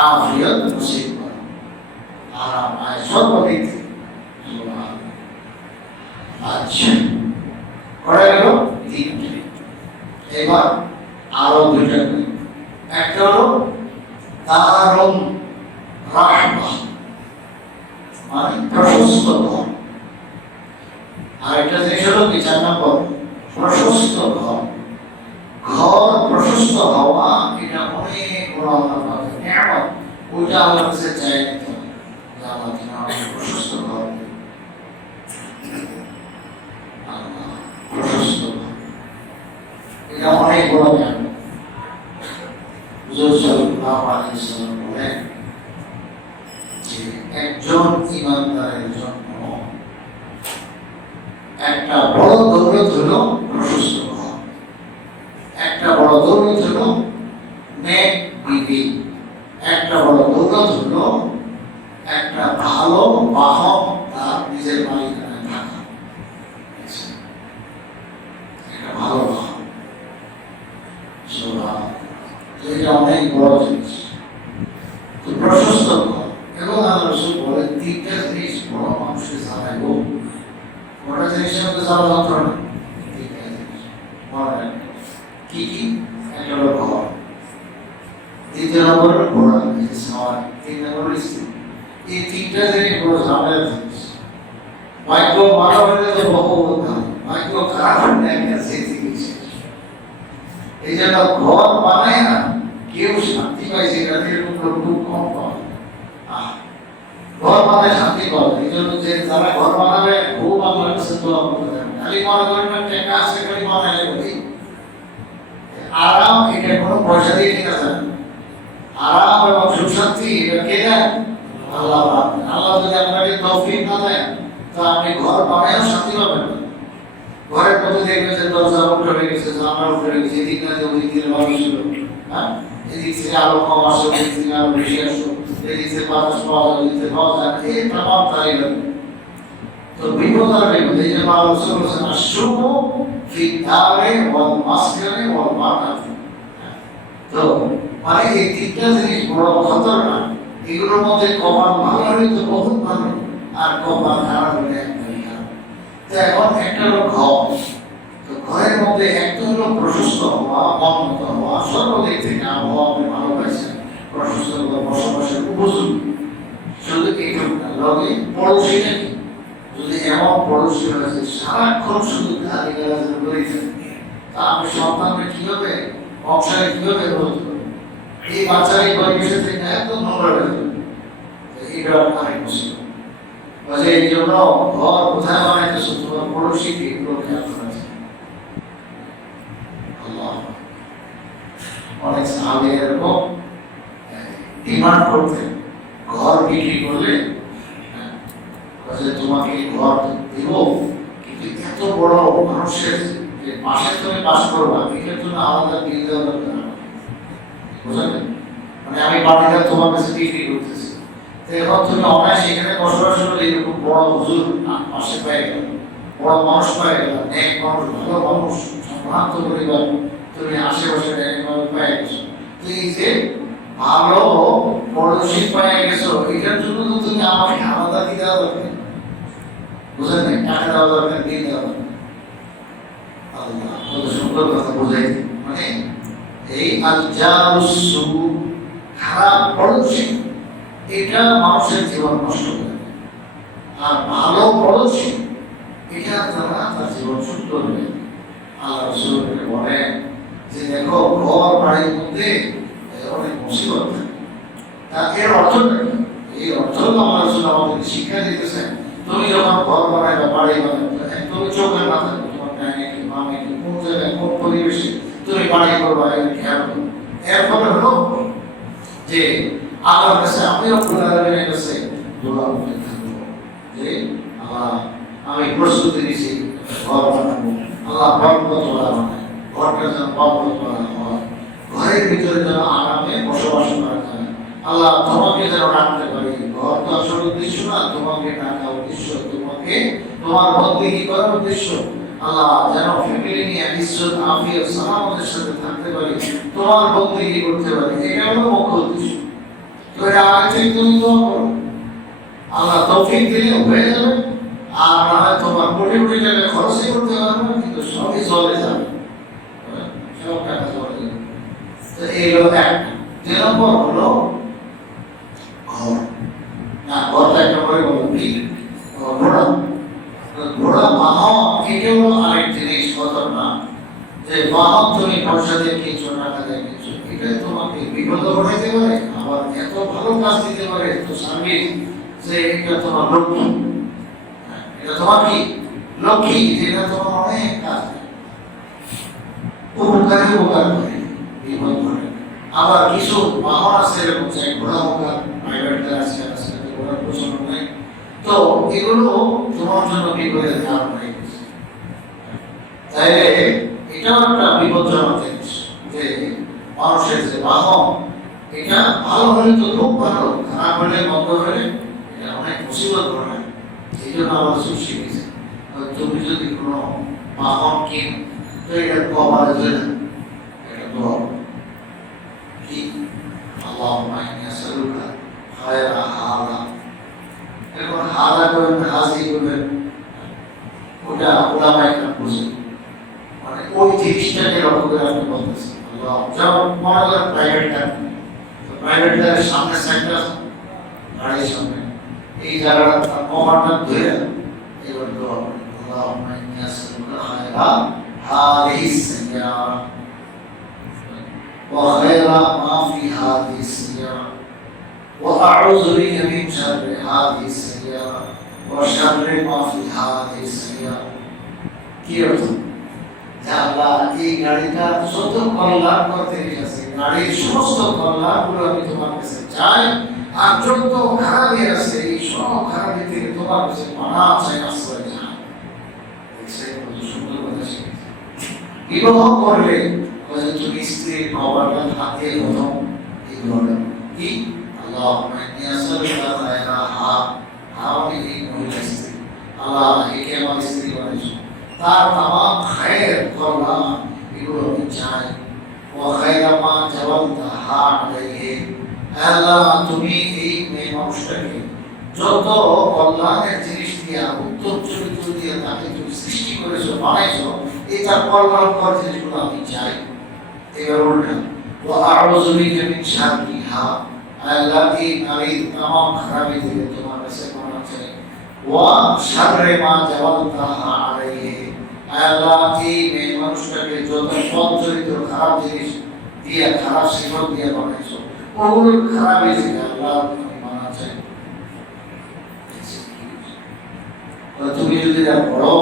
আফিয়ত নসিব করো, আরাম আয় সর্বদিক থেকে। আচ্ছা, পড়ে গেল তিনটে। এবার আরো দুইটা, একটা হলো দারুন রাহমাহ মানে প্রশস্ত ঘর, আর একটা জিনিস হলো কি 4 নম্বর প্রশস্ত ঘর। ঘর প্রশস্ত হওয়া এটা অনেক বড় আল্লাহর নিয়ামত, ওইটা আল্লাহর কাছে চাই নিতে হবে যে আল্লাহ তুমি আমাকে প্রশস্ত ঘর দিন। আল্লাহ প্রশস্ত ঘর এটা অনেক বড় নিয়ামত। হুজুর সাল্লাল্লাহু আলাইহি ওয়াসাল্লাম বলেন যে একজন ঈমানদারের জন্য একটা বড় দৌলত হলো প্রশস্ত ঘর, একটা বড় দৌলত হলো নেক বিবি, একটা বড় দৌলত হলো একটা ভালো বাহন তার নিজের মালিকানায় থাকা, একটা ভালো বাহন। এটা অনেক বড় জিনিস। তো প্রশস্ত ঘর, এবং আল্লাহ রাসূল বলেন 3টা জিনিস বড় মানুষকে জ্বালাইব। বড় জিনিসের মধ্যে জ্বালা যন্ত্রণা 3টা জিনিস মনে রাখবেন। কি কি? একটা হলো ঘর, দ্বিতীয় নম্বর হলো ঘোড়া, 3 নম্বর হলো স্ত্রী। এই 3টা জিনিস বড় ঝামেলার জিনিস। ভাগ্য ভালো হলে তো বহু ভালো, ভাগ্য খারাপ হলে একটা জিনিস। এই জন্য ঘর বানায় না কেউ শান্তি পাইছে, এরকম লোক খুব কম পাওয়া যায়। ঘর বানায় শান্তি পাওয়া যায়। এই জন্য যে যারা ঘর বানাবে খুব আল্লাহর কাছে দোয়া করতে হবে, খালি মনে করেন না টাকা আছে খালি বানাইলে বলি আরাম, এটা কোনো পয়সা দিয়ে কেনা যায় না। আরাম এবং সুখ শান্তি এটা কে দেন? আল্লাহ। আল্লাহ যদি আপনাকে তৌফিক না দেন তো আপনি ঘর বানায়ও শান্তি পাবেন না। ঘরের মধ্যে দেখবে যে দরজা উঠে হয়ে গেছে, জানলা উঠে হয়ে গেছে, এদিক না ওই দিকে ভালো ছিল, হ্যাঁ এদিক থেকে আলো কম আসে, ওদিক থেকে আলো বেশি আসো, এদিক থেকে বাতাস পাওয়া যায়, ওদিক থেকে পাওয়া যায়, এই তামাম তাই লাগে। তো বিপদ আর বিপদ। এই জন্য আল্লাহ রাসূল বলেছেন আশ-শুকু ফি দারে ওয়াল মাসকানে ওয়াল মাকাতি। তো মানে এই 3টা জিনিস বড় খতরনাক। এগুলোর মধ্যে কপাল ভালো হলে তো বহুত ভালো, আর কপাল খারাপ হলে একদমই খারাপ। তো এখন একটা হলো ঘর, তো ঘরের মধ্যে একটা হলো প্রশস্ত হওয়া, উন্নত হওয়া, সর্বদিক থেকে আবহাওয়া আপনি ভালো পাইছেন, প্রশস্ত হওয়া, বসবাসের উপযোগী। শুধু এইটুকু না, লগে পড়োশি নাকি যদি এমন পড়োশি হয়েছে সারাক্ষণ শুধু গালি গালাজ করেই থাকে, তা আপনি সন্তানকে কিভাবে সংসারে কিভাবে রোধ করবেন? এই বাচ্চার এই পরিবেশের থেকে একদম নোংরা হয়ে যাবে। এটা অনেক মুশকিল। এই জন্য ঘর কোথায় বানাইতেছো, তোমার পড়োশিকে এগুলো খেয়াল করা যায়। অনেক সাহাবী এরকম ডিমান্ড করতেন, ঘর বিক্রি করলে তোমাকে ঘর দিব, কিন্তু এত বড় মানুষের যে পাশে তুমি বাস করবা এটার জন্য আলাদা বিল দেওয়া দরকার। বুঝলেন? মানে আমি বাড়িটা তোমার কাছে বিক্রি করতেছি, এখন তুমি অনায়াসে এখানে বসবাস করলে এরকম বড় হুজুর পাশে পেয়ে গেল, বড় মানুষ পেয়ে গেল, এক মানুষ, ভালো মানুষ, সম্ভ্রান্ত পরিবার তুমি আশেপাশে একভাবে পেয়ে গেছো। তো এই যে ভালো পড়োশী পেয়ে গেছো, এটার জন্য তো তুমি আমাকে আলাদা দিয়ে দেওয়া দরকার, বুঝলেন না? টাকা দেওয়া দরকার, দিয়ে দেওয়া দরকার। আল্লাহ কত সুন্দর কথা বোঝাই। মানে এই আল-জারুসু, খারাপ পড়োশী, এটা মানুষের জীবন নষ্ট করে, আর ভালো পড়োশী এটা দ্বারা তার জীবন সুন্দর হয়ে। আল্লাহ রাসূল বলেন যে দেখো, ঘর বাড়ির মধ্যে অনেক মুসিবত থাকে। তা এর অর্থ কি? এই অর্থ আল্লাহ রাসূল আমাদেরকে শিক্ষা দিতেছেন, তুমি যখন ঘর বানাইবা, বাড়ি বানাইবা, তুমি চোখের না থাকবে তোমার ডাইনে কি বামে কি কোন জায়গায় কোন পরিবেশে তুমি বাড়ি করবা, এর খেয়াল করো। এর ফলে হলো যে আল্লাহর কাছে আমি রব্বুল আলামিনের কাছে দোয়া করতে থাকবো যে আল্লাহ, আমি প্রস্তুতি নিয়েছি ঘর বানাবো, আল্লাহ বরকত ওয়ালা বানায়, ঘরটা যেন বরকত ওয়ালা হয়, ঘরের ভিতরে যেন আরামে বসবাস করা যায়। আল্লাহ তোমাকে যেন রাখতে পারি, ঘর তো আসল উদ্দেশ্য না, তোমাকে রাখা উদ্দেশ্য, তোমাকে তোমার বন্দেগী করার উদ্দেশ্য। আল্লাহ যেন ফ্যামিলি নিয়ে ইজ্জত আফিয়ত সালামতের সাথে থাকতে পারি, তোমার বন্দেগী করতে পারি, এটা হলো মুখ্য উদ্দেশ্য। তো এটা আগে থেকে তুমি দোয়া করো, আল্লাহ তৌফিক দিলে হয়ে যাবে। আর না হয় তোমার কোটি কোটি টাকা খরচই করতে পারবে, কিন্তু সবই চলে যাবে, সব টাকা চলে যাবে। তো এই হলো একটা। 2 নম্বর হলো ঘর। না, ঘরটা একটা করে বলো কি, ঘোড়া। ঘোড়া বাহন, এটা হলো আরেক জিনিস খতরনাক, যে বাহন তুমি পয়সা দিয়ে কিনছো, টাকা দিয়ে কিনছো, এটা তোমাকে বিপদ ঘটাইতে পারে, আবার এত ভালো কাজ দিতে পারে, এত সার্ভিস, যে এটা তোমার লক্ষ্মী, এটা তোমার কি লক্ষ্মী, যেটা তোমার অনেক কাজ উপকার করে, বিপদ ঘটে। আবার কিছু বাহন আছে এরকম, যে ঘোড়া হোকা প্রাইভেট কার আছে, আজকাল ঘোড়ার প্রচলন নেই, তো এগুলো তোমার জন্য বিপদের কারণ হয়ে গেছে। তাইলে এটাও একটা বিপজ্জনক জিনিস, যে মানুষের যে বাহন, এটা ভালো হলে তো খুব ভালো, খারাপ হলে মন্দ হলে এটা অনেক মুসিবত ঘটায়। এই জন্য আমার শিখেছে, তুমি যদি কোনো বাহন কিন, তো এটা কপালে ধরে না, এটা দোয়া কি, আল্লাহুম্মা ইন্নী আসআলুকা খায়রা হাযা। এখন হাযা করবেন, হাযি করবেন, ওটা ওলামায়ে কেরাম বুঝেন, মানে ওই জিনিসটাকে লক্ষ্য করে আপনি বলতেছেন। আল্লাহ, যেমন মনে করেন প্রাইভেট কার, প্রাইভেট কারের সামনে সাইডটা আছে, গাড়ির সামনে, এই জায়গাটা তার কভারটা ধরে এবার দোয়া করেন, আল্লাহুম্মা ইন্নী আসআলুকা খায়রা হাযিহিস সাইয়ারা ওয়া খায়রা মা ফি হাযিহিস সাইয়ারা ওয়া আউযু বিকা মিন শাররি হাযিহিস সাইয়ারা ওয়া শাররি মা ফি হাযিহিস সাইয়ারা। কি অর্থ? আল্লাহ, এই গাড়িটা যত কল্যাণকর জিনিস আছে, গাড়ির সমস্ত কল্যাণগুলো আমি তোমার কাছে চাই, আর যত খারাপি আছে এই সব খারাপি থেকে তোমার কাছে পানাহ চাই, আশ্রয় চাই। সুন্দর কথা শিখেছি। বিবাহ করলে তুমি স্ত্রীর কবরটা হাতে প্রথম এগুলো কি, আল্লাহুম্মা ইন্নী আসআলুকা খায়রাহা, আমি এই মহিলা স্ত্রী, আল্লাহ একে আমার স্ত্রী বানিয়েছো, তার তামাম খায়ের কল্যাণ এগুলো আমি চাই। ও খায়রা মা জাওয়ালতাহা আলাইহি, আল্লাহ তুমি এই মেয়ে মানুষটাকে যত কল্যাণের জিনিস দিয়া, উত্তম চরিত্র দিয়ে তাকে তুমি সৃষ্টি করেছো, বানাইছো, এই তার কল্যাণকর জিনিসগুলো আমি চাই। এবার উল্টা, ও আউযু বিকা মিন শাররিহা, আল্লাহ এই নারীর তামাম খারাপি থেকে তোমার কাছে পানাহ চাই। ওয়া শাররি মা জাওয়ালতাহা আলাইহি, আল্লাহ এই মেয়ে মানুষটাকে যত সৎ চরিত্র খারাপ জিনিস দিয়ে, খারাপ শিক্ষক দিয়ে বানাইছো, ওগুলোর খারাপই থেকে আল্লাহ তুমি মানা চাই। তুমি যদি এটা পড়ো,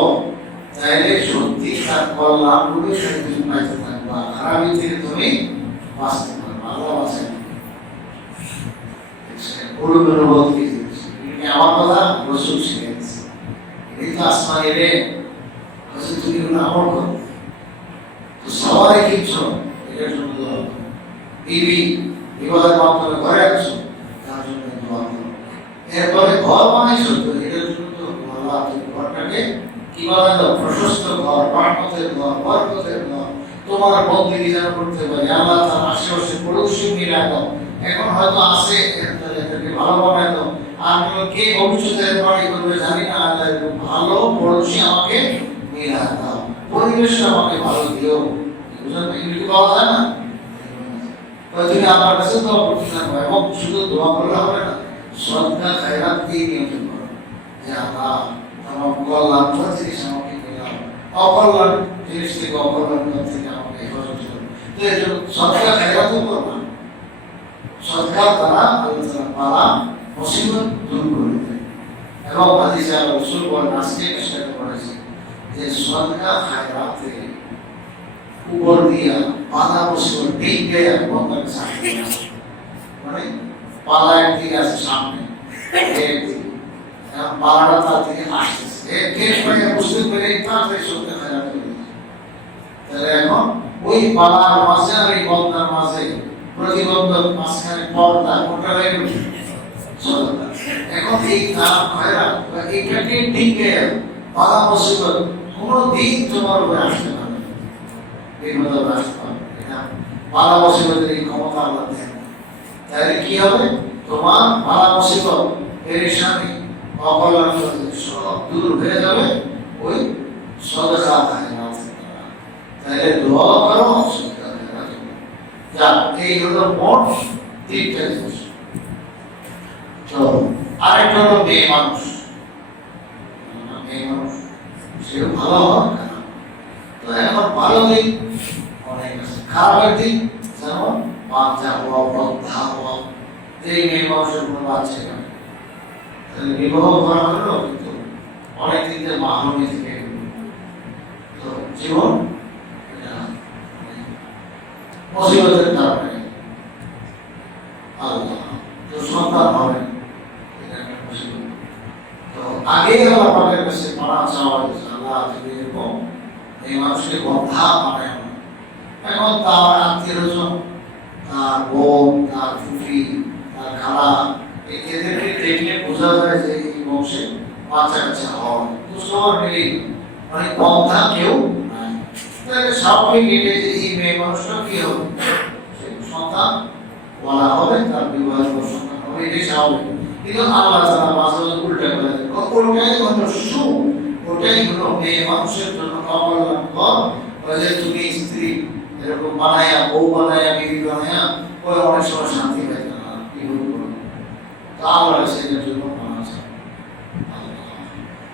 তাহলে সত্যি তার কল্যাণগুলো সাথে তুমি পাইতে থাকবা, খারাপই থেকে তুমি বাঁচতে পারবা, আল্লাহ বাঁচাই। আমার কথা রসুল শিখে গেছে, এই তো আসমান এলে তুমি আমল করো, তো সবাই কিনছো, এটার জন্য দোয়া করো। বিবি বিবাহের মাধ্যমে ঘরে আসছো, তার জন্য দোয়া করো। এরপরে ঘর বানাইছো তো এটার জন্য তো আল্লাহ তুমি ঘরটাকে কি বানালো, প্রশস্ত ঘর, রহমতের ঘর, বরকতের ঘর, তোমার বন্দেগী যেন করতে পারি। আল্লাহ তার আশেপাশে পড়োশি মিলায় দাও, এখন হয়তো আছে এটাকে ভালো বানায় দাও। আমি কে ভবিষ্যতে বাড়ি করবে জানি না, আল্লাহ ভালো পড়োশি আমাকে মিলায় দাও, পরিবেশটা আমাকে ভালো দিও। বুঝলেন, এগুলি পাওয়া যায় না। তুমি আমার কাছে দোয়া করতে থাকো, এবং শুধু দোয়া করলে হবে না, সদকা খায়রাত দিয়ে নিয়ন্ত্রণ করো যে আল্লাহ আমার কল্যাণ জিনিস আমাকে দিলাম, অকল্যাণ জিনিস থেকে অকল্যাণ থেকে আমাকে হেফাজত করো। তো এই জন্য সদকা খায়রাতও করো না, সদকার দ্বারা আল্লাহ তাআলা বালা মুসিবত দূর করে দেয়। এবং হাদিসে আল্লাহ রাসূল বলেন, আজকে চেষ্টা করেছি যে সদকা খায়রাতে উপর দিয়া বাধা মুসিবত ডিঙ্গে বন্ধাকে সাথে মানে পালা একদিকে আছে সামনে, পালাটা তার দিকে আসতেছে, বুঝতে পেরে তাড়াতাড়ি সত্যি খারাপ হয়ে গেছে। তাহলে এখন ওই পালার মাঝে আর এই বন্ধার মাঝে প্রতিবন্ধক মাঝখানে পর্দা কোনটা হয়ে গেল, এখন এই নাম খায়রাত বা এইটাকে ডিঙ্গে বাধা মুসিবত কোনোদিন তোমার উপরে আসতে পারবে না, বিপদ আসতে পারবে না। বাধা মুসিবতের এই ক্ষমতা আল্লাহ দেন। তাহলে কি হবে, তোমার বাধা মুসিবত, পেরেশানি, অকল্যাণ সব দূর হয়ে যাবে ওই সদকা খায়রাত। তাহলে দোয়া করো, সদকা খায়রাত করো। যা এই হলো মোট তিনটা জিনিস। তো আরেকটা হলো মেয়ে মানুষ, মেয়ে মানুষ সেও ভালো হওয়ার কারণ। তো এখন ভালো দিক অনেক আছে, খারাপের দিক যেমন বাচ্চা হওয়া, বন্ধা হওয়া, এই মেয়ে মানুষের কোনো বাচ্চা নেই। বিবাহ করা হলো কিন্তু অনেক দিন ধরে মাহরুমি থেকে তো জীবন মুসিবতের কারণে আল্লাহ তো সন্তান হবে, তো আগেই আল্লাহ পাকের কাছে মারা চাওয়া হয়েছে, আল্লাহ যদি এরকম এই মানুষকে বন্ধা বানায় না। এখন তার আত্মীয়স্বজন, তার বোন, তার ফুফি, তার খালা, এদেরকে দেখলে বোঝা যায় যে এই বংশে বাচ্চা কাচ্চা হয়, সবার মিলেই মানে বন্ধা কেউ নাই। তাহলে স্বাভাবিক এটা যে এই মেয়ে মানুষটা কি হবে, সন্তান বলা হবে, তার বিবাহের পর সন্তান হবে, এটাই স্বাভাবিক। কিন্তু আল্লাহ তাআলা মাঝে মাঝে উল্টা করে দেন, ওটাই হলো সুখ, ওটাই হলো মেয়ে মানুষের জন্য কল্যাণকর। ওই যে তুমি স্ত্রী এরকম বানায়া, বউ বানায়া, বিবি বানায়া, ওই অনেক সময় শান্তি পাইতে না, কি বলবো, আল্লাহ সেটার জন্য মানা যায়।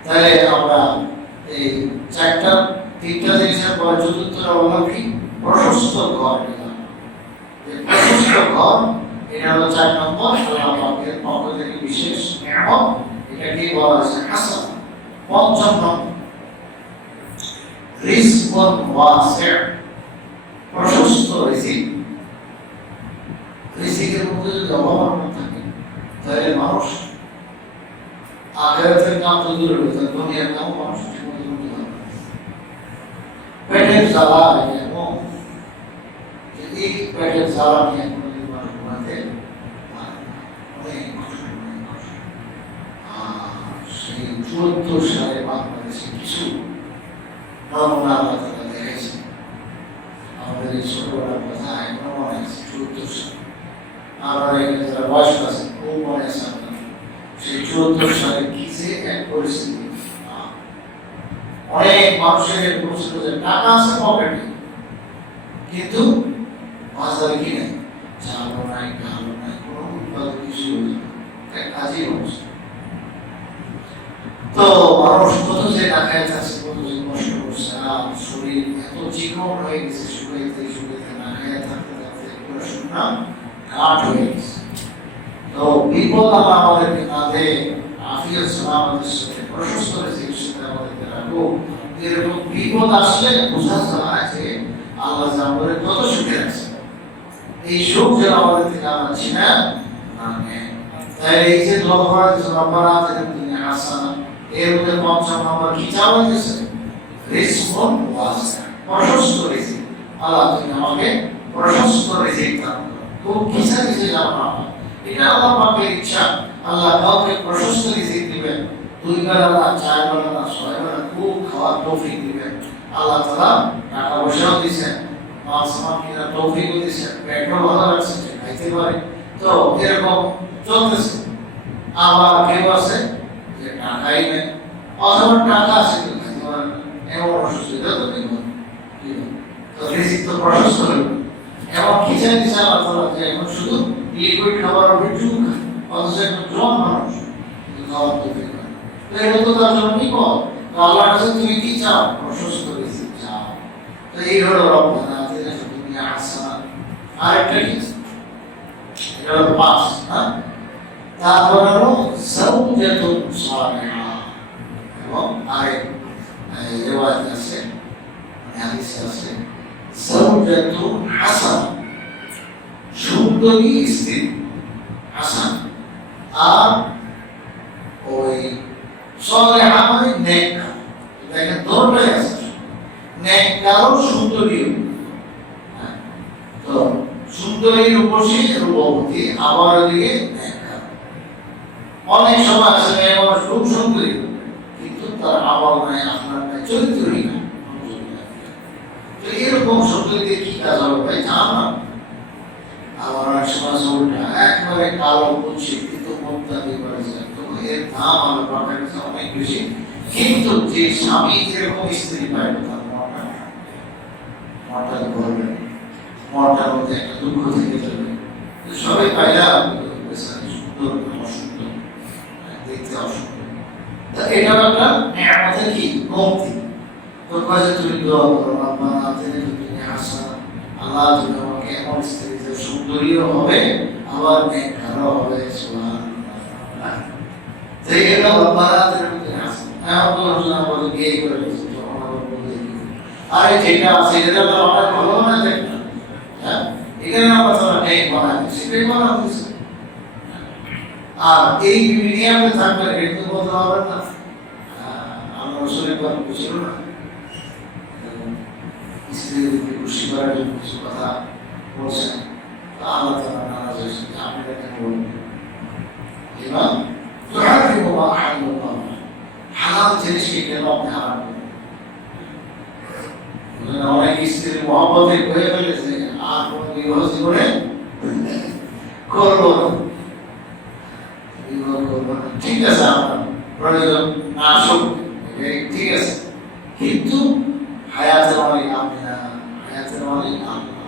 তাহলে আমরা এই তিনটা জিনিসের পরে চতুর্থটা হলো কি, প্রশস্ত ঘর। প্রশস্ত ঘর এটা হলো 4 নম্বর আল্লাহ পাকের পক্ষ থেকে বিশেষ নিয়ামত, এটাকে বলা হয়েছে হাসান। 5 নম্বর রিজকুন ওয়াসি', প্রশস্ত রিজিক। রিজিকের মধ্যে যদি অভাব না থাকে তাহলে মানুষ আখিরাতের কাম তো দূরে রয়েছে, দুনিয়ার কাম মানুষ ঠিকমতো করতে পারে না। পেটের জ্বালা এমন যে এই পেটের জ্বালা নিয়ে কোনোদিন মানুষ ঘুমাতে পারে না, অনেক কষ্ট, অনেক কষ্ট। সেই 74 সালে বাংলাদেশে কিছু নমুনা আল্লাহ তাআলা দেখেছে। আমাদের এই ছোটবেলার কথা এখনো মনে আছে, 74 সালে আমরা এখানে যারা বয়স্ক আছে খুব মনে আছে। সেই 74 সালে কি যে এক পরিস্থিতি, অনেক মানুষের বলছিল যে টাকা আছে পকেটে কিন্তু বাজারে কি নেই, চালও নাই, ডালও নাই, কোনো উৎপাদন কিছু এক কাজই অবস্থা। তো মানুষ কত যে ঢাকায় আছে, কত যে কষ্ট করছে, আর শরীর এত চিকন হয়ে গেছে, শুকাইতে শুকাইতে ঢাকায় থাকতে থাকতে পুরো শুকনা কাঠ হয়ে গেছে। তো বিপদ আল্লাহ আমাদেরকে না দেয়, আফিয়ত সালামতের সাথে প্রশস্ত রিজিকের সাথে আমাদেরকে রাখো। এরকম বিপদ আসলে বোঝা যায় যে আল্লাহ আমাদের কত সুখে আছে, এই সুখ যেন আমাদের থেকে আমরা ছিনা না নেয়। তাই এই যে দোয়া করা যে রব্বানা আতিনা ফিদ দুনিয়া হাসানা, এর মধ্যে 5 নম্বর কি চাওয়া হয়েছে, রিজকুন ওয়াসি', প্রশস্ত রিজিক। আল্লাহ তুমি আমাকে প্রশস্ত রিজিক দান করো, খুব কিসা কিসে যাও না, এটা আল্লাহ পাকের ইচ্ছা। আল্লাহ কাউকে প্রশস্ত রিজিক দিবেন, 2 বেলা না 4 বেলা না 6 বেলা খুব খাওয়ার তৌফিক দিবেন। আল্লাহ তাআলা টাকা পয়সাও দিয়েছেন, মাল সামান কিনা তৌফিকও দিয়েছেন, পেটও ভালো রাখছেন, খাইতে পারে। তো এরকম চলতেছে। আবার কেউ আছে যে টাকাই নেই, অথবা টাকা আছে কিন্তু খাইতে পারে না, এমন অসুস্থতা তো নেই। তো রিজিক তো প্রশস্ত হইল। এমন কি চাই দিচ্ছে আল্লাহ তাআলা যে এখন শুধু লিকুইড খাবার হবে চুন খায়, অথচ একটা জোয়ান মানুষ খাওয়ার তৌফিক হয়। তো এটা তো তার জন্য বিপদ। তো আল্লাহর কাছে তুমি কি চাও? প্রশস্ত রিজিক চাও। তো এই হলো রব্বানা আতিনা ফিদ দুনিয়া হাসানাহ। আরেকটা কি? এটা হলো 5, হ্যাঁ? তারপর হলো যাওজাতুন সালিহা। এবং আরেক রিওয়ায়াত আছে, হাদিস আছে, যাওজাতুন হাসানাহ, সুন্দরী স্ত্রী, হাসান। আর ওই সালিহা মানে নেককার। দেখেন দোটাই আছে, নেককার ও সুন্দরী। তো সুন্দরী রূপসী রূপবতী, আবার ওদিকে নেককার। অনেক সময় আছে মেয়ে খুব সুন্দরী কিন্তু তার আমল নাই, আখলাক নাই, চরিত্রহীন। তো এরকম সুন্দরীতে কি কাজ হবে ভাই? জানা। আবার অনেক সময় উল্টা একবারে কালো কুৎসিত কিন্তু মুত্তাকি করে যায়, তো এর দাম আমার বাবার কাছে অনেক বেশি। কিন্তু যে স্বামী এরকম স্ত্রী পায় তার মনটা ভরবে, মনটার মধ্যে একটা দুঃখ থেকে যাবে। সবাই পাইলা সুন্দর, অসুন্দর, দেখতে অসুন্দর। তা এটা একটা নিয়ামতের কি কমতি। তো কাজে তুমি দোয়া করো, রব্বানা আতিনা ফিদ দুনিয়া হাসানাহ, আল্লাহ তুমি আমাকে এমন স্ত্রী যে সুন্দরীও হবে আবার নেককারও হবে। সুবহানাল্লাহ। তো এটা রব্বানা আতিনা ফিদ দুনিয়া হাসানাহ। এখন তো রসুল বলে বিয়ে করে দিয়েছে, তখন আবার বলে আরে যেটা আছে এটা তো আমরা ভালো না দেখনা, হ্যাঁ, এখানে আমরা তো নেই বানাই, সেটাই বানাই দিয়েছে। আর এই মিডিয়ামে থাকবে কিন্তু বলতে পারবেন না আমরা রসুলের কথা বুঝল না, স্ত্রীদেরকে খুশি করার জন্য কিছু কথা বলছেন, তা আল্লাহ তাআলা নারাজ হয়েছেন যে আপনি এটা কেন বলবেন। এবার তুহারিমু মা আহাল্লাল্লাহ, হালাল জিনিসকে কেন আপনি হারাম করবেন? অনেক স্ত্রীর মহব্বতে হয়ে ফেলেছে আর কোনো বিবাহ জীবনে করবো না, বিবাহ করবো না। ঠিক আছে, আপনার প্রয়োজন না আসুক, ঠিক আছে, কিন্তু হায়াতের অনেক আমিনা, হায়াতের অনেক আমিনা।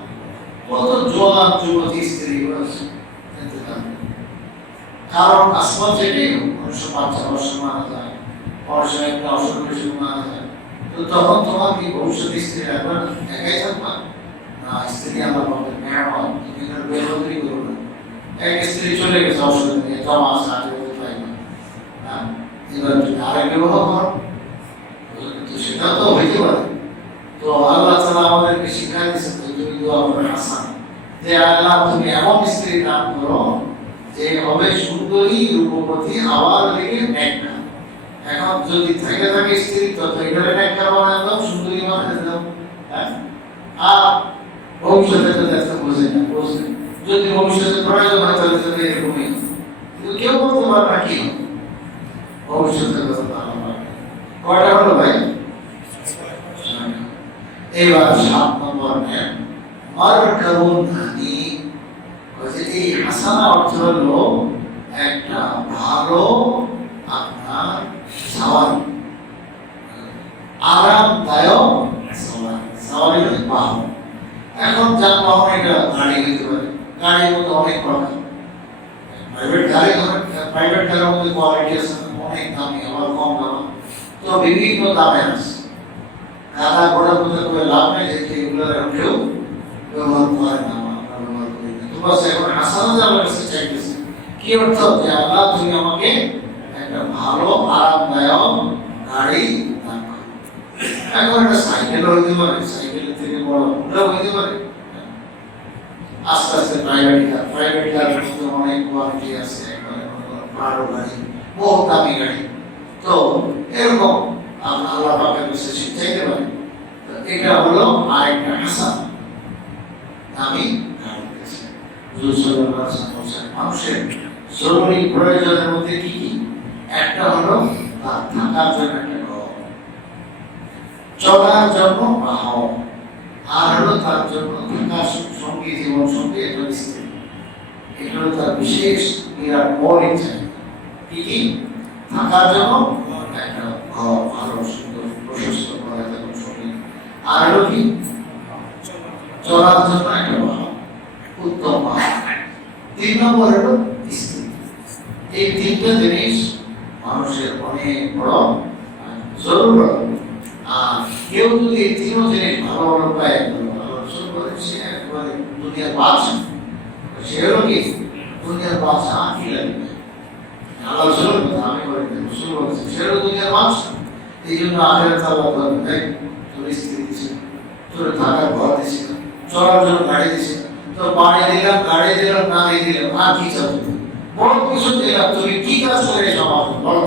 কত জোয়ান যুবতী স্ত্রী রয়েছে, কারণ আসমান যেটাই অনেক সময় বাচ্চা অনেক সময় মারা যায়, অনেক সময় একটা অসুখ বেশি মারা যায়। তো তখন তোমার কি ভবিষ্যতে স্ত্রী রাখবে না? একাই থাকবা না? স্ত্রী আমার পাবে মেহমান, তুমি বেহতরি করবে। এক স্ত্রী চলে গেছে অসুবিধা নিয়ে, জমা আছে আগে বলতে পারি না, এবার তুমি আরেক বিবাহ করো, তো সেটা তো হইতে পারে। তো আল্লাহ তাআলা আমাদেরকে শিখাই দিয়েছে, তুমি দোয়া করো হাসান, যে আল্লাহ তুমি এমন স্ত্রী দান করো যে হবে সুন্দরী রূপবতী, আবার লেগে নেককার। এখন যদি থেকে থাকে স্ত্রী তত এটারে নেককার বানায় দাও, সুন্দরী বানায় দাও, হ্যাঁ। আর ভবিষ্যতে তো দেখতে বোঝে না, বোঝে যদি ভবিষ্যতে প্রয়োজন হয় তাহলে তো এরকমই, কিন্তু কেউ বলতে পারে না কি ভবিষ্যতে কথা ভালো হয়। কয়টা হলো ভাই? এবার 7 নম্বর নেন মারকাবুন হানি। এই হাসানা অর্থ হলো একটা ভালো আপনার সাওয়ারি, আরামদায়ক সাওয়ারি। সাওয়ারি হচ্ছে বাহন। এখন যানবাহন এটা গাড়ি হইতে পারে, গাড়ির মধ্যে অনেক প্রকার, প্রাইভেট গাড়ি ধরেন, প্রাইভেট গাড়ির মধ্যে কোয়ালিটি আছে, অনেক দামি আবার কম দাম, তো বিভিন্ন দামের আছে। গাড়া ঘোড়ার মধ্যে কোনো লাভ নেই, যে এগুলো এখন কেউ ব্যবহার করে না, আমরা ব্যবহার করি না। তো বাস এখন হাসানা যে আমার কাছে চাইতেছে কি অর্থ, যে আল্লাহ তুমি আমাকে একটা ভালো আরামদায়ক গাড়ি দান করো। এখন একটা সাইকেল হইতে পারে, সাইকেলের থেকে বড় হুন্ডা হইতে পারে, আস্তে আস্তে প্রাইভেট কার মধ্যে অনেক কোয়ালিটি আছে, একবারে ভালো গাড়ি, বহু দামি গাড়ি। তো এরকম আল্লাহ পাকের কাছে চাইতে পারে। এটা হলো আরেকটা হাসান, দামি গাড়ি। মানুষের জরুরি প্রয়োজনের মধ্যে কি কি? একটা হলো তার থাকার জন্য একটা ঘর, চলার জন্য বাহন, আর হলো তার জন্য থাকার সঙ্গী, জীবন সঙ্গী একজন স্ত্রী। এগুলো তার বিশেষ বিরাট মৌলিক চাহিদা। কি কি? থাকার জন্য একটা ঘর, ভালো সুন্দর প্রশস্ত ঘর, একজন সঙ্গী, আর হলো কি? চলার জন্য একটা বাহন, উত্তম বাহন। 3 নম্বর হলো স্ত্রী। এই 3টা জিনিস মানুষের অনেক বড় জরুরত। আর কেউ যদি এই 3 জিনিস ভালো ভালো পায়, সে একবারে দুনিয়ার বাদশা। সে হলো কি? দুনিয়ার বাদশা। কি লাগবে? আল্লাহ রসুল, আমি বলি রসুল বলেছি, সে হলো দুনিয়ার বাদশা। এই জন্য আখেরাত আল্লাহ বলেন, তোর স্ত্রী দিছে, তোর থাকার ঘর দিছে, চলার জন্য গাড়ি দিছে, তোর বাড়ি দিলাম, গাড়ি দিলাম, গাড়ি দিলাম, আর কি চাচ্ছ? বড় কিছু দিলাম, তুমি কি কাজ করে সমাজ বলো?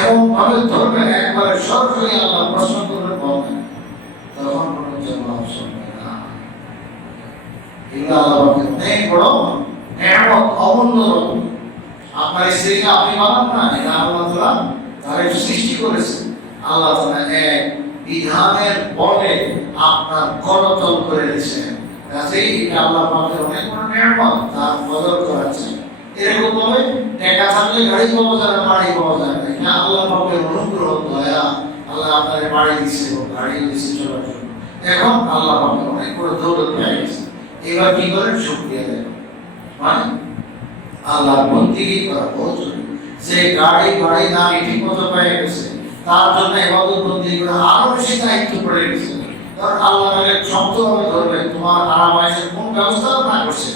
এমন ভাবে ধরবে, একবারে সরাসরি আল্লাহ প্রশ্ন করবে, বলবেন, তখন কোনো জবাব শুনবে না। এগুলো আল্লাহকে অনেক বড় নেয়ামত, অমূল্য রত্ন। আপনার স্ত্রীকে আপনি বানান না, এটা আল্লাহ তাআলা তারে সৃষ্টি করেছেন। আল্লাহ তাআলা এক বিধানের বলে আপনার করতল করে দিয়েছেন। কাজেই এটা আল্লাহ পাকের অনেক বড় নেয়ামত, তার কদর করাচ্ছে। এরকম ভাবে টাকা থাকলে গাড়ি পাওয়া যায় না, বাড়ি পাওয়া যায় না, এটা আল্লাহ পাকের অনুগ্রহ, দয়া। আল্লাহ আপনাকে বাড়ি দিচ্ছে, গাড়ি দিচ্ছে চলার জন্য। এখন আল্লাহ পাকের অনেক বড় দৌলত পেয়ে গেছে। এবার কি করেন? শুকরিয়া দেন। মানে আল্লাহ বন্দেগী করা বহুত জরুরি। যে গাড়ি বাড়ি দামি ঠিক মতো পেয়ে গেছে, তার জন্য ইবাদত বন্দেগী করা আরো বেশি দায়িত্ব পড়ে গেছে। কারণ আল্লাহ শক্তভাবে ধরবে, তোমার আরাম আয়েশের কোন ব্যবস্থা না করছে,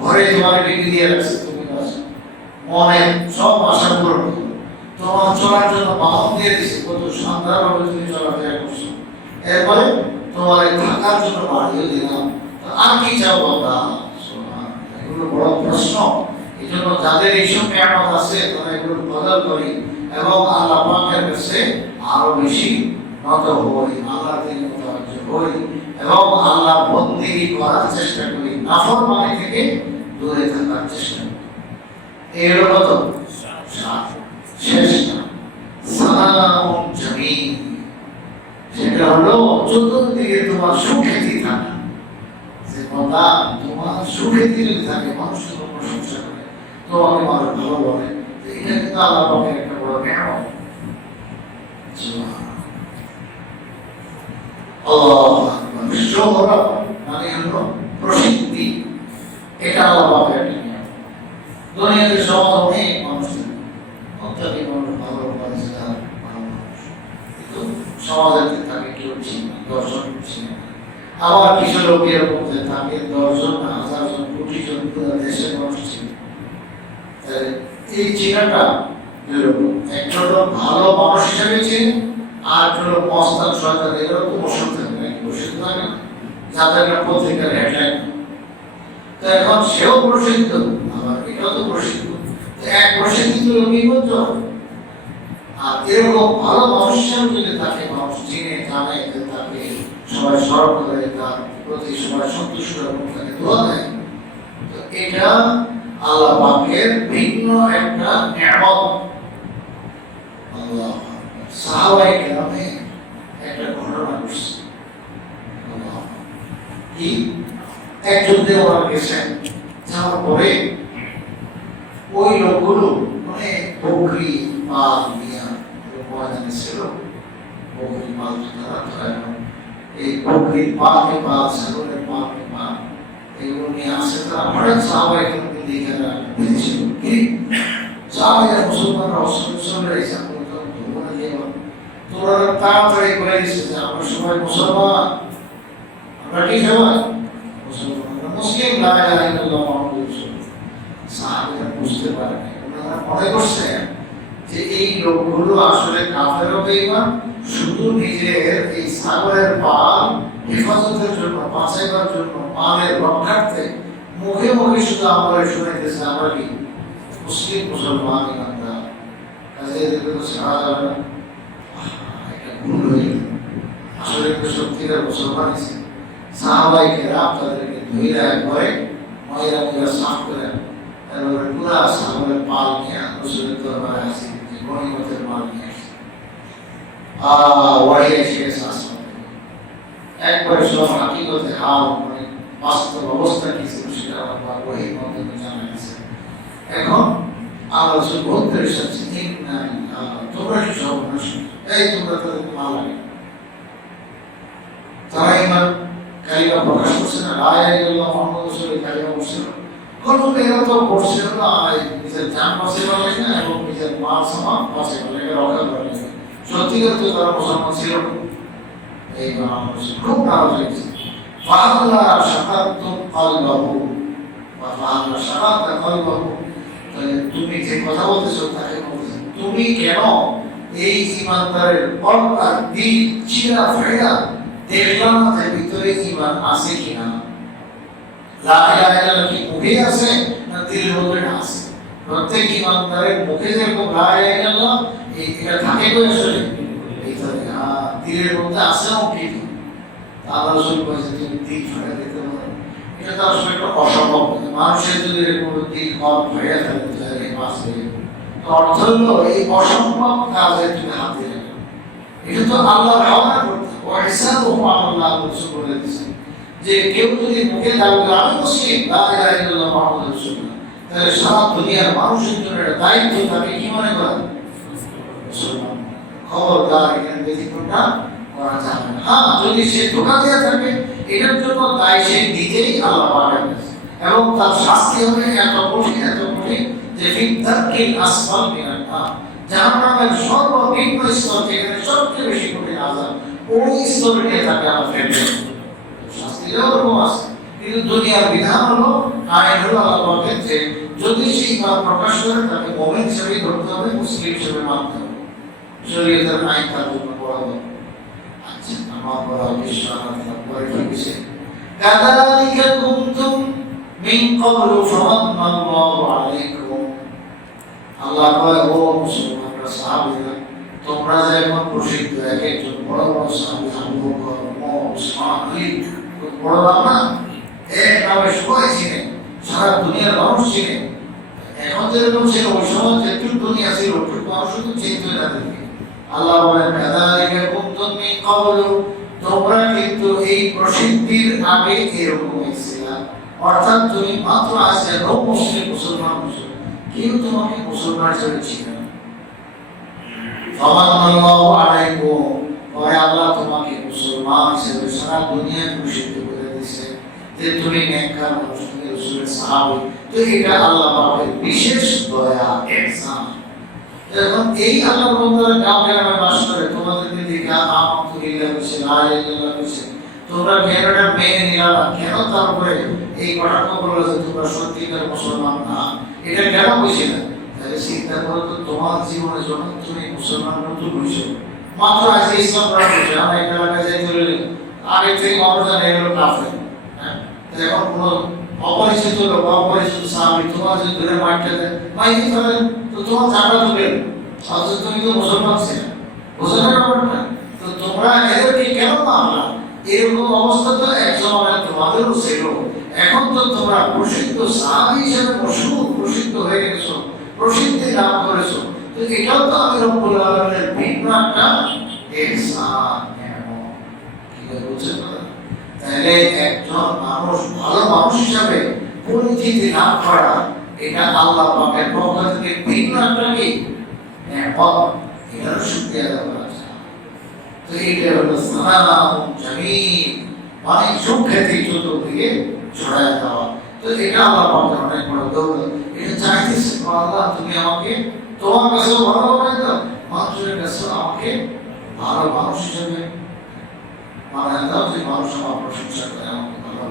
ঘরে তোমার বিক্রি দিয়ে রাখছে, তুমি মনে সব আশা পূরণ করো, তোমার চলার জন্য বাহন দিয়ে দিচ্ছে, কত শানদারভাবে তুমি চলাফেরা করছো। এরপরে তোমার থাকার জন্য বাড়িও দিলাম, আর কি চাও বাবা? এগুলো বড় প্রশ্ন। এই জন্য যাদের এইসব নিয়ামত আছে, তারা এগুলো কদর করি এবং আল্লাহ পাকের কাছে আরো বেশি নত হই, আল্লাহর দিকে মুতাওয়াজ্জিহ হই এবং আল্লাহ বন্দেগী করার চেষ্টা করি, নাফরমানি থেকে দূরে থাকার চেষ্টা করি। এই হলো কত? শেষ না, সালামুন জামিল। সেটা হলো চতুর্দিকে তোমার সুখ্যাতি থাকা। যে কথা তোমার সুখ্যাতি যদি থাকে, মানুষ তোমার প্রশংসা করে, তোমাকে মানুষ ভালো বলে, এটা কিন্তু আল্লাহ পাকের একটা বড় নিয়ামত। শোহরত মানে হলো প্রসিদ্ধি, এটা আল্লাহ পাকের একটা নিয়ামত। দুনিয়াতে সমাজ অনেক মানুষ, অত্যাধিক মানুষ ভালো মানুষ, কিন্তু সমাজের থাকে কেউ চিনি, 10 জন চিনি। আবার কিছু লোক এরকম যে থাকে 10 জন, 1000 জন, কোটি জন, পুরো দেশের মানুষ চিনি। এই চিনাটা এরকম, একটা লোক ভালো মানুষ হিসেবে চিনি, আর একটা লোক মস্তান শয়তান, এগুলো তো বসে থাকে নাকি, বসে থাকে না, যাদের একটা পত্রিকার হেডলাইন। তো এখন সেও প্রসিদ্ধ, আবার এটাও তো প্রসিদ্ধ, এক প্রসিদ্ধ লোক বিপজ্জনক। আর এরকম ভালো মানুষ হিসেবে যদি তাকে মানুষ চিনে, জানে, তাকে সবাই স্মরণ করে, তার প্রতি সবাই সন্তুষ্ট এবং তাকে দোয়া দেয়, তো এটা আল্লাহ পাকের ভিন্ন একটা নিয়ামত। আল্লাহ সাহাবায়ে কেরামে একটা ঘটনা ঘটছে। কি? এক যুদ্ধে ওরা গেছেন, যাওয়ার পরে ওই লোকগুলো মানে বকরি পাল নিয়ে ময়দানে ছিল, বকরি পাল তারা ধরেন, এই বকরির পালকে পাল, ছাগলের পালকে পাল, এগুলো নিয়ে আসে। তারা হঠাৎ সাহাবায়ে কেরামকে দেখে বেঁধেছিল। কি সাহাবায়ে মুসলমানরা চলে এসে তোমরা তাড়াতাড়ি করে দিচ্ছে যে আমরা সবাই মুসলমান, আমরা কি সবাই মুসলমান, মুসলিম, লা ইলাহা ইল্লাল্লাহ মুহাম্মাদুর রাসূলুল্লাহ। সাহাবারা বুঝতে পারে না, ওনারা মনে করছে যে এই লোকগুলো আসলে কাফের ও বেঈমান, শুধু নিজের এই ছাগলের পাল হেফাজতের জন্য, বাঁচাইবার জন্য, পালের রক্ষার্থে মুখে মুখে শুধু আমরা শুনাইতেছে আমরা কি মুসলিম, মুসলমান, ইমানদার। কাজে এদেরকে তো ছাড়া যাবে না, ভুল হয়ে গেল। আসলে সত্যিকার মুসলমান ছিল। সাহাবায়ে কেরাম তাদেরকে ধরে একবারে ময়রা সাফ করে এবারে পুরা সাগরের পাল নিয়ে রসুলের দরবারে আসি যে গনিমতের মাল নিয়ে আসি ওয়াহি এসে আসমান একবারে সব হাকিকতে হাল মানে বাস্তব অবস্থা কি ছিল সেটা আমার ওয়াহির মাধ্যমে জানা গেছে। এখন আল্লাহ রসুল বলতে এসেছে তোমরা কি সর্বনাশ এই তোমরা তাদেরকে মাল লাগে তারা ইমান কালিমা প্রকাশ করছে না লা ইলাহা ইল্লাল্লাহ মুহাম্মাদুর রাসূলুল্লাহ কালিমা বলছিল কোন এরা তো বলছিল না নিজের জান বাঁচিয়ে বলে না এবং নিজের মাল সামান বাঁচিয়ে বলে রক্ষা করে সত্যিকার তো তারা মুসলমান ছিল এই খুব নারাজ হয়েছে ফাআল্লাহ শাকাতুম কলবাহু ওয়া ফাআল্লাহ শাকাতা কলবাহু তুমি যে কথা বলতেছো তাকে বলতেছো তুমি কেন এই ইমানদারের অন্তর দিল চিরা ফায়দা দেখলাম না যে ভিতরে ঈমান আছে কিনা লা ইলাহা ইল্লাল্লাহ কি মুখে আছে না দিলের মধ্যে আছে প্রত্যেক ইমানদারের মুখে যেরকম লা ইলাহা ইল্লাল্লাহ এটা থাকে কই আসলে ভিতরে দিলের মধ্যে আছে না কি আল্লাহ রাসূল বলেছেন তুমি দিল ফাটা দিতে পারো এটা তো আসলে একটা অসম্ভব মানুষের যদি এরকম দিল কম হয়ে থাকে তাহলে বাঁচবে অর্থ হলো এই অসম্ভব কাজে তুমি হাত দিলে এটা তো আল্লাহর হাওয়া করতে ওয়াহিসাবুহু আল্লাহ রাসূল বলে দিয়েছেন যে কেউ যদি মুখে দাবি করে আমি মুসলিম লা ইলাহা ইল্লাল্লাহ মুহাম্মাদুর রাসূলুল্লাহ তাহলে সারা দুনিয়ার মানুষের জন্য এটা দায়িত্ব তাকে কি মনে করেন মুসলমান খবরদার এখানে ব্যতিক্রমটা করা যাবে না যদি সে ধোঁকা দিয়ে থাকে এটার জন্য দায় সে নিজেই আল্লাহ পাকের কাছে এবং তার শাস্তি হবে এত কঠিন যে ফিদ্দারকিল আসফাল মিনান নার জাহান্নামের সর্বনিম্ন স্তর যেখানে সবচেয়ে বেশি কঠিন আযাব ওই স্তরে নিয়ে তাকে আল্লাহ ফেলবে শাস্তিটাও ওরকম আছে কিন্তু দুনিয়ার বিধান হলো আইন হলো আল্লাহ বলেন যে যদি সেই ইমান প্রকাশ করে তাকে মুমিন হিসেবে ধরতে হবে মুসলিম হিসেবে মানতে হবে শরীয়তের আইন তার জন্য বড় আচ্ছা আমার বড় ইশারা পরে কি কাযালিকা কুনতুম মিন ক্বাবলু ফামান্নাল্লাহু আলাইকুম আল্লাহ কয় ও মুসলমানরা সাহাবীরা তোমরা যেমন প্রসিদ্ধ এক একজন বড় বড় সাহাবী আবু বকর ওমর উসমান আলী বড় না এক নামে সবাই চিনে সারা দুনিয়ার মানুষ চিনে এখন যেরকম ছিল ওই সময় যেটুকু দুনিয়া ছিল ওটুকু মানুষ শুধু চিনতে না দেখে আল্লাহ বলেন কাযালিকা কুনতুম মিন ক্বাবলু তোমরা কিন্তু এই প্রসিদ্ধির আগে এরকম ছিল অর্থাৎ তুমি মাত্র আজকে মুসলিম মুসলমান কেউ তোমাকে মুসলমান হিসেবে চিনে না ফামান্নাল্লাহু আলাইকুম পরে আল্লাহ তোমাকে মুসলমান হিসেবে সারা দুনিয়ায় প্রসিদ্ধ করে দিয়েছে যে তুমি নেককার মানুষ তুমি রাসূলের সাহাবী তো এটা আল্লাহ পাকের বিশেষ দয়া ইহসান এখন এই আল্লাহর বান্দারা গাঁও গ্রামে বাস করে তোমাদেরকে দেখে আমানতু বিল্লাহি লা ইলাহা ইল্লাল্লাহ তোমরা কেন এটা মেনে নিলা না কেন তারপরে এই কথাটা বললো যে তোমরা সত্যিকার মুসলমান না এটা কেন বুঝি না তাহলে চিন্তা করো তো তোমার জীবনে যখন তুমি মুসলমান নতুন হয়েছো মাত্র আজকে ইসলাম গ্রহণ করছো আমরা একটা এলাকায় যাই চলে আগে থেকে মানুষ জানে এগুলো কাফের এখন কোনো অপরিচিত লোক অপরিচিত সাহাবী তোমার যদি ধরে মারতে দেয় মাইকে ফেলেন তো তোমার চাপা তুলেন অথচ তুমি তো মুসলমান ছিলে বোঝা না ব্যাপারটা তো তোমরা এদেরকে কেন মারলা এরকম অবস্থা তো এক সময় তোমাদেরও ছিল এখন তো তোমরা প্রসিদ্ধ সাহাবী হিসেবে প্রসিদ্ধ হয়ে গেছো প্রসিদ্ধি লাভ করেছো তো এটাও তো আমি রব্বুল আলামিনের ভিন্ন একটা ইহসান কি বলছেন তাহলে একজন মানুষ ভালো মানুষ হিসাবে পরিচিতি লাভ করা এটা আল্লাহ পাকের পক্ষ থেকে ভিন্ন একটা কি এটার শুকরিয়া দেওয়া তো এটা হলো সালাম জামিল মানে সুখ্যাতি চতুর্দিকে ছড়ায় দেওয়া তো এটা আল্লাহ পাকের অনেক বড় দৌলত এটা চাইতেছে আল্লাহ তুমি আমাকে তোমার কাছে ভালো বানাই দাও মানুষের কাছে আমাকে ভালো মানুষ হিসেবে বানাই দাও যে মানুষ আমার প্রশংসা করে আমাকে ভালো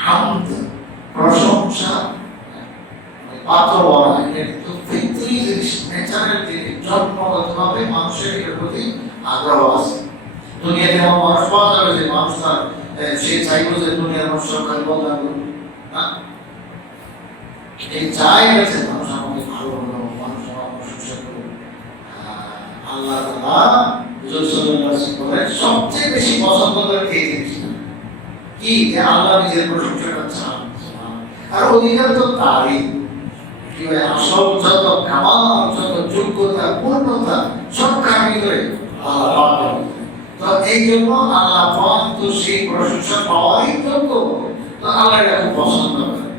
হামদ প্রশংসা পাত্র বলা এটা কিন্তু ফিতরি জিনিস ন্যাচারাল জিনিস জন্মগতভাবে মানুষের এর প্রতি আগ্রহ আছে দুনিয়াতে এমন মানুষ পাওয়া যাবে যে মানুষ তার সে চাইব যে দুনিয়ার মানুষ সরকার বদলা করবে না এই চাই গেছে মানুষ আমাকে ভালো ভালো মানুষ আমার প্রশংসা করবে আল্লাহ তাআলা হুজুর সাল্লাল্লাহু আলাইহি ওয়াসাল্লাম সবচেয়ে বেশি পছন্দ করেন এই জিনিসটা কি যে আল্লাহ নিজের প্রশংসাটা চান আর অধিকার তো তারই। কি হয়, আসল যত কামাল, যত যোগ্যতা, পূর্ণতা সব কার ভিতরে? আল্লাহ পাকের ভিতরে। তো এই জন্য আল্লাহ পাক তো সেই প্রশংসা পাওয়ারই যোগ্য। তো আল্লাহ এটা খুব পছন্দ করে।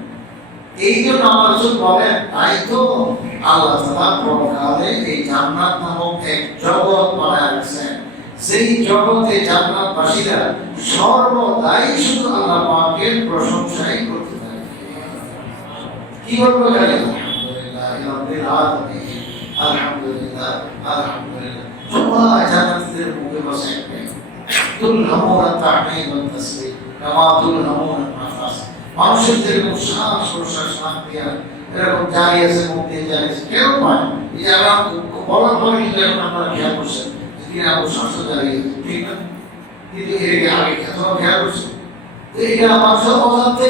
এই জন্য আল্লাহ রাসূল বলেন, তাই তো আল্লাহ তাআলা পরকালে এই জান্নাত নামক এক জগৎ বানায় রাখছেন, সেই জগতে জান্নাতবাসীরা সর্বদাই শুধু আল্লাহ পাকের প্রশংসাই করতে থাকে। কি বলবো জানেন? আলহামদুলিল্লাহ রাব্বিল আলামিন, আলহামদুলিল্লাহ, আলহামদুলিল্লাহ। সবাই জান্নাতীদের মুখে বসে একটাই, তুলহামুনা তাহমিদ ওয়া তাসবিহ কামা তুলহামুনা নাফাস। মানুষের যেরকম শ্বাস প্রশ্বাস নাক দিয়া এরকম জারি আছে, মুখ দিয়ে জারি আছে, কেন পায়? এই যে আমরা বলার পরে কিন্তু এখন আপনারা খেয়াল করছেন যে আমার শ্বাস জারি আছে, ঠিক না? কিন্তু এর আগে এতটা খেয়াল করছেন তো এটা মানুষের অজান্তে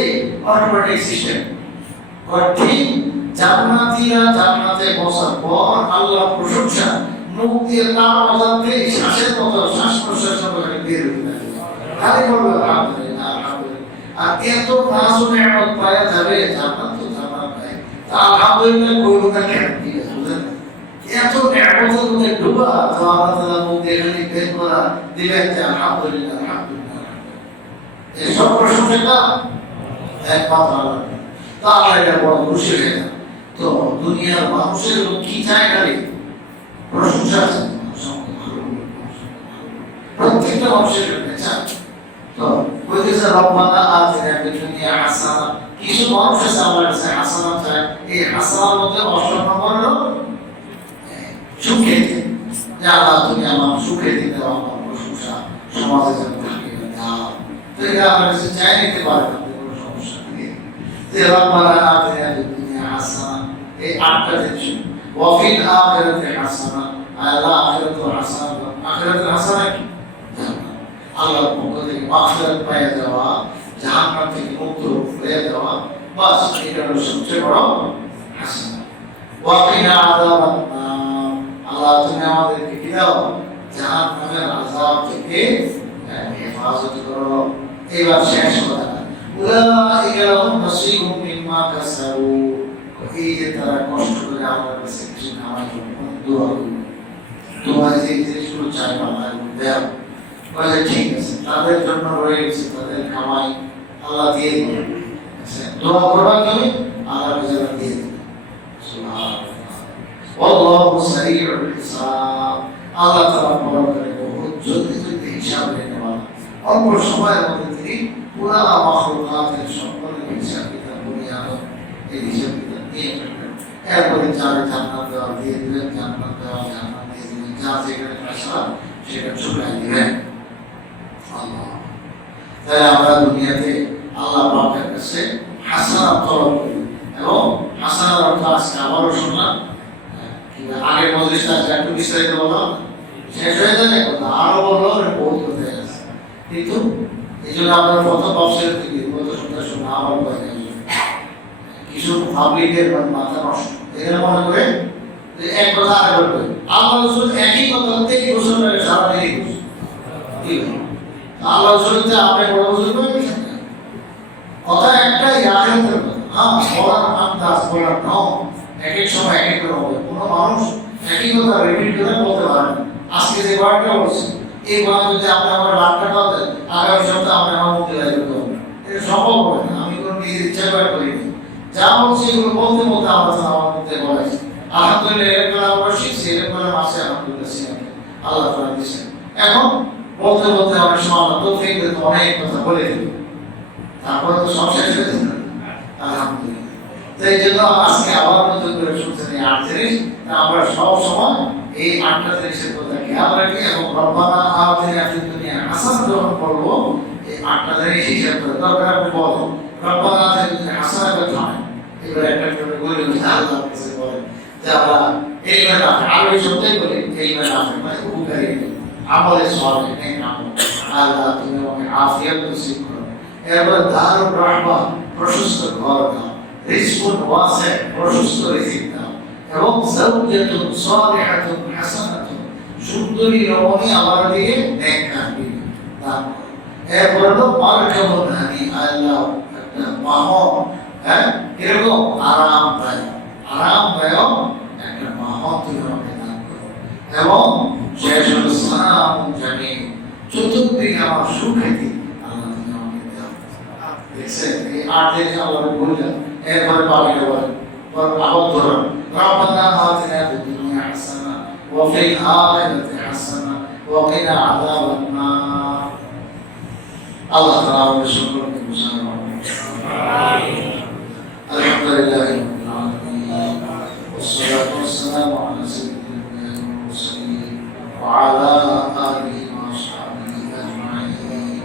অটোমেটিক সিস্টেম। ঠিক জান্নাতীরা জান্নাতে বসার পর আল্লাহ প্রশংসা মুখ দিয়ে তার অজান্তে শ্বাসের মতো শ্বাস প্রশ্বাসের মতো বের হতে থাকে। খালি বলবে আলহামদুলিল্লাহ, আলহামদুলিল্লাহ। আর এত নাজ ও নেয়ামত পাওয়া যাবে, জান্নাত তো জান্নাত পায়, তা আলহামদুলিল্লাহ কইব না কেন? ঠিক আছে, বুঝলেন? এত নেয়ামতের মধ্যে ডুবা, তো আল্লাহ তাআলা মুখ দিয়ে খালি বের করা দিবেন যে আলহামদুলিল্লাহ, আলহামদুলিল্লাহ। এই সব প্রশংসাটা একমাত্র আল্লাহ। তা আল্লাহ এটা বড় খুশি হয়ে যায়। তো দুনিয়ার মানুষের কি চায়? খালি প্রশংসা চায়, প্রত্যেকটা মানুষের জন্য চায়। তো বলতেছে রব্বানা আতিনা ফিদ দুনিয়া হাসানা। কিছু মানুষ আছে আল্লাহর কাছে হাসানা চায়, এই হাসানার মধ্যে ৮ নম্বর হলো সুখে দিতে, যে আল্লাহ তুমি আমার সুখে দিতে, আমার প্রশংসা সমাজে যেন থাকে দাও। তো এটা আল্লাহর কাছে চাই নিতে পারে না, কোনো সমস্যা নেই। যে রব্বানা আতিনা ফিদ দুনিয়া হাসানা, এই ৮টা জিনিস। ওয়া ফিল আখিরাতি হাসানা, আল্লাহ আখিরাতু হাসানা। আখিরাতুল হাসানা কি? আল্লাহর পক্ষ থেকে মাগফিরাত পাওয়া যাওয়া, জাহান্নাম থেকে মুক্ত হয়ে যাওয়া, বাস এটা হলো সবচেয়ে বড় হাসানা। ওয়া কিনা আযাবান নার, আল্লাহ তুমি আমাদেরকে কি দাও? জাহান্নামের আযাব থেকে হেফাজত করো। এবার শেষ কথা, উলাইকা লাহুম নাসীবুম মিম্মা কাসাবু। এই যে তারা কষ্ট করে আল্লাহর কাছে কিছু কামাই করে, দোয়া করে, দোয়া যে জিনিসগুলো চাই আল্লাহ দেও, বলে ঠিক আছে, তাদের জন্য রয়ে গেছে তাদের কামাই, আল্লাহ দিয়ে দিবে। দোয়া করবা তুমি, আল্লাহ রিজক দিয়ে দিবে। সুবহানাল্লাহ। আল্লাহু সারিউল হিসাব, আল্লাহ তাআলা পরকালে বহুত জলদি জলদি হিসাব নিতে পারেন। অল্প সময়ের মধ্যে তিনি পুরা মাখলুকাতের সকলের হিসাব কিতাব দুনিয়া এই হিসাব কিতাব নিয়ে ফেলবেন। এরপরে যারা জান্নাত দেওয়া দিয়ে দিবেন, জান্নাত দেওয়া জান্নাত দিয়ে দিবেন, যা যেখানে আসা সেটা চলে দিবেন। তাই আমরা দুনিয়াতে আল্লাহ পাকের কাছে হাসানাত তলব করি, এবং হাসানাত অর্থ আজকে আবারও শুনলাম, আগের মজলিসটা একটু বিস্তারিত বললাম, শেষ হয়ে যায় কথা, আরো বললো বহুত কথা আছে। কিন্তু এই জন্য আপনার প্রথম অবসরের থেকে গত সপ্তাহ শুনে আবার বলে কিছু পাবলিকের মাথা নষ্ট, এখানে মনে করে এক কথা আরেকবার করে আল্লাহ রাসূল একই কথা 23 বছর ধরে সারা দিনই বলছে। আল্লাহ রাসূলকে আপনি বড় বুঝতে পারছেন, কথা একটাই, আখিরাতের কথা। হ্যাঁ, বলার আন্দাজ, বলার ঢং এক এক সময় এক এক রকম হবে। কোনো মানুষ একই কথা রিপিট করে বলতে পারে না। আজকে যে ওয়ার্ডটা বলছি, এই ওয়ার্ড যদি আপনি আমার লাখ টাকা দেন, আগামী সপ্তাহে আপনি আমার মুখে লাগবে করবেন, এটা সম্ভব হবে না। আমি কোনো নিজের ইচ্ছা করে করিনি, যা বলছি এগুলো বলতে বলতে আমার মধ্যে বলেছে। আলহামদুলিল্লাহ, এরপরে আমরা শিখছি, এরপরে মাসে আলহামদুলিল্লাহ শিখছি, আল্লাহ তাআলা দিয়েছেন। এখন বলতে বলতে অনেক সময় আল্লাহ তৌফিক দিতে অনেক কথা বলে দিল, তারপরে তো সব শেষ হয়ে যেত, আলহামদুলিল্লাহ। তাই জন্য আজকে আবার নতুন করে শুনছেন এই 8 জিনিস। আমরা সব সময় এই 8টা জিনিসের কথা খেয়াল রাখি, এবং রব্বানা আতিনা ফিদ দুনিয়া হাসানাহ যখন বলবো, এই 8টা জিনিস হিসাব করে দরকার আপনি বলেন রব্বানা আতিনা ফিদ দুনিয়া হাসানাহ কথা। এবার একটা করে বলে আল্লাহর কাছে বলেন যে আমরা এইভাবে আরো শব্দই বলি, এইভাবে আপনি মানে উপকারী আমলে সওয়ালে নেই নাম, আল্লাহ তুমি আমাকে আফিয়াত নসিব করো। এবার দারুর রাহমা, প্রশস্ত ঘর দাও, রিজকুন ওয়াসি, প্রশস্ত রিজিক দাও, এবং যাওজাতুন সালিহাতুন হাসানাতুন, সুন্দরী রমণী আমার দিকে নেককার দান করো। এরপর হলো মারকাবুন হানি, আল্লাহ একটা বাহন হ্যাঁ, এরকম আরামদায়ক একটা মাহল তুমি আমাকে দান করো। এবং শেষ হলো সালাম জানি চতুর্দিকে আমার সুখ্যাতি আল্লাহ তুমি আমাকে দাও। দেখছেন এই 8 দিন আল্লাহ বললেন, এরপরে বাকিটা বলেন, আবার ধরুন রব্বানা আতিনা ফিদ দুনিয়া হাসানা ওয়া ফিল আখিরাতি হাসানা ওয়া কিনা আযাবান নার। আল্লাহ তাআলা আমাদের সকলকে বুঝান। আমিন। আলহামদুলিল্লাহি রাব্বিল আলামিন والصلاة والسلام على سيد الأنبياء والمرسلين وعلى آله وأصحابه أجمعين.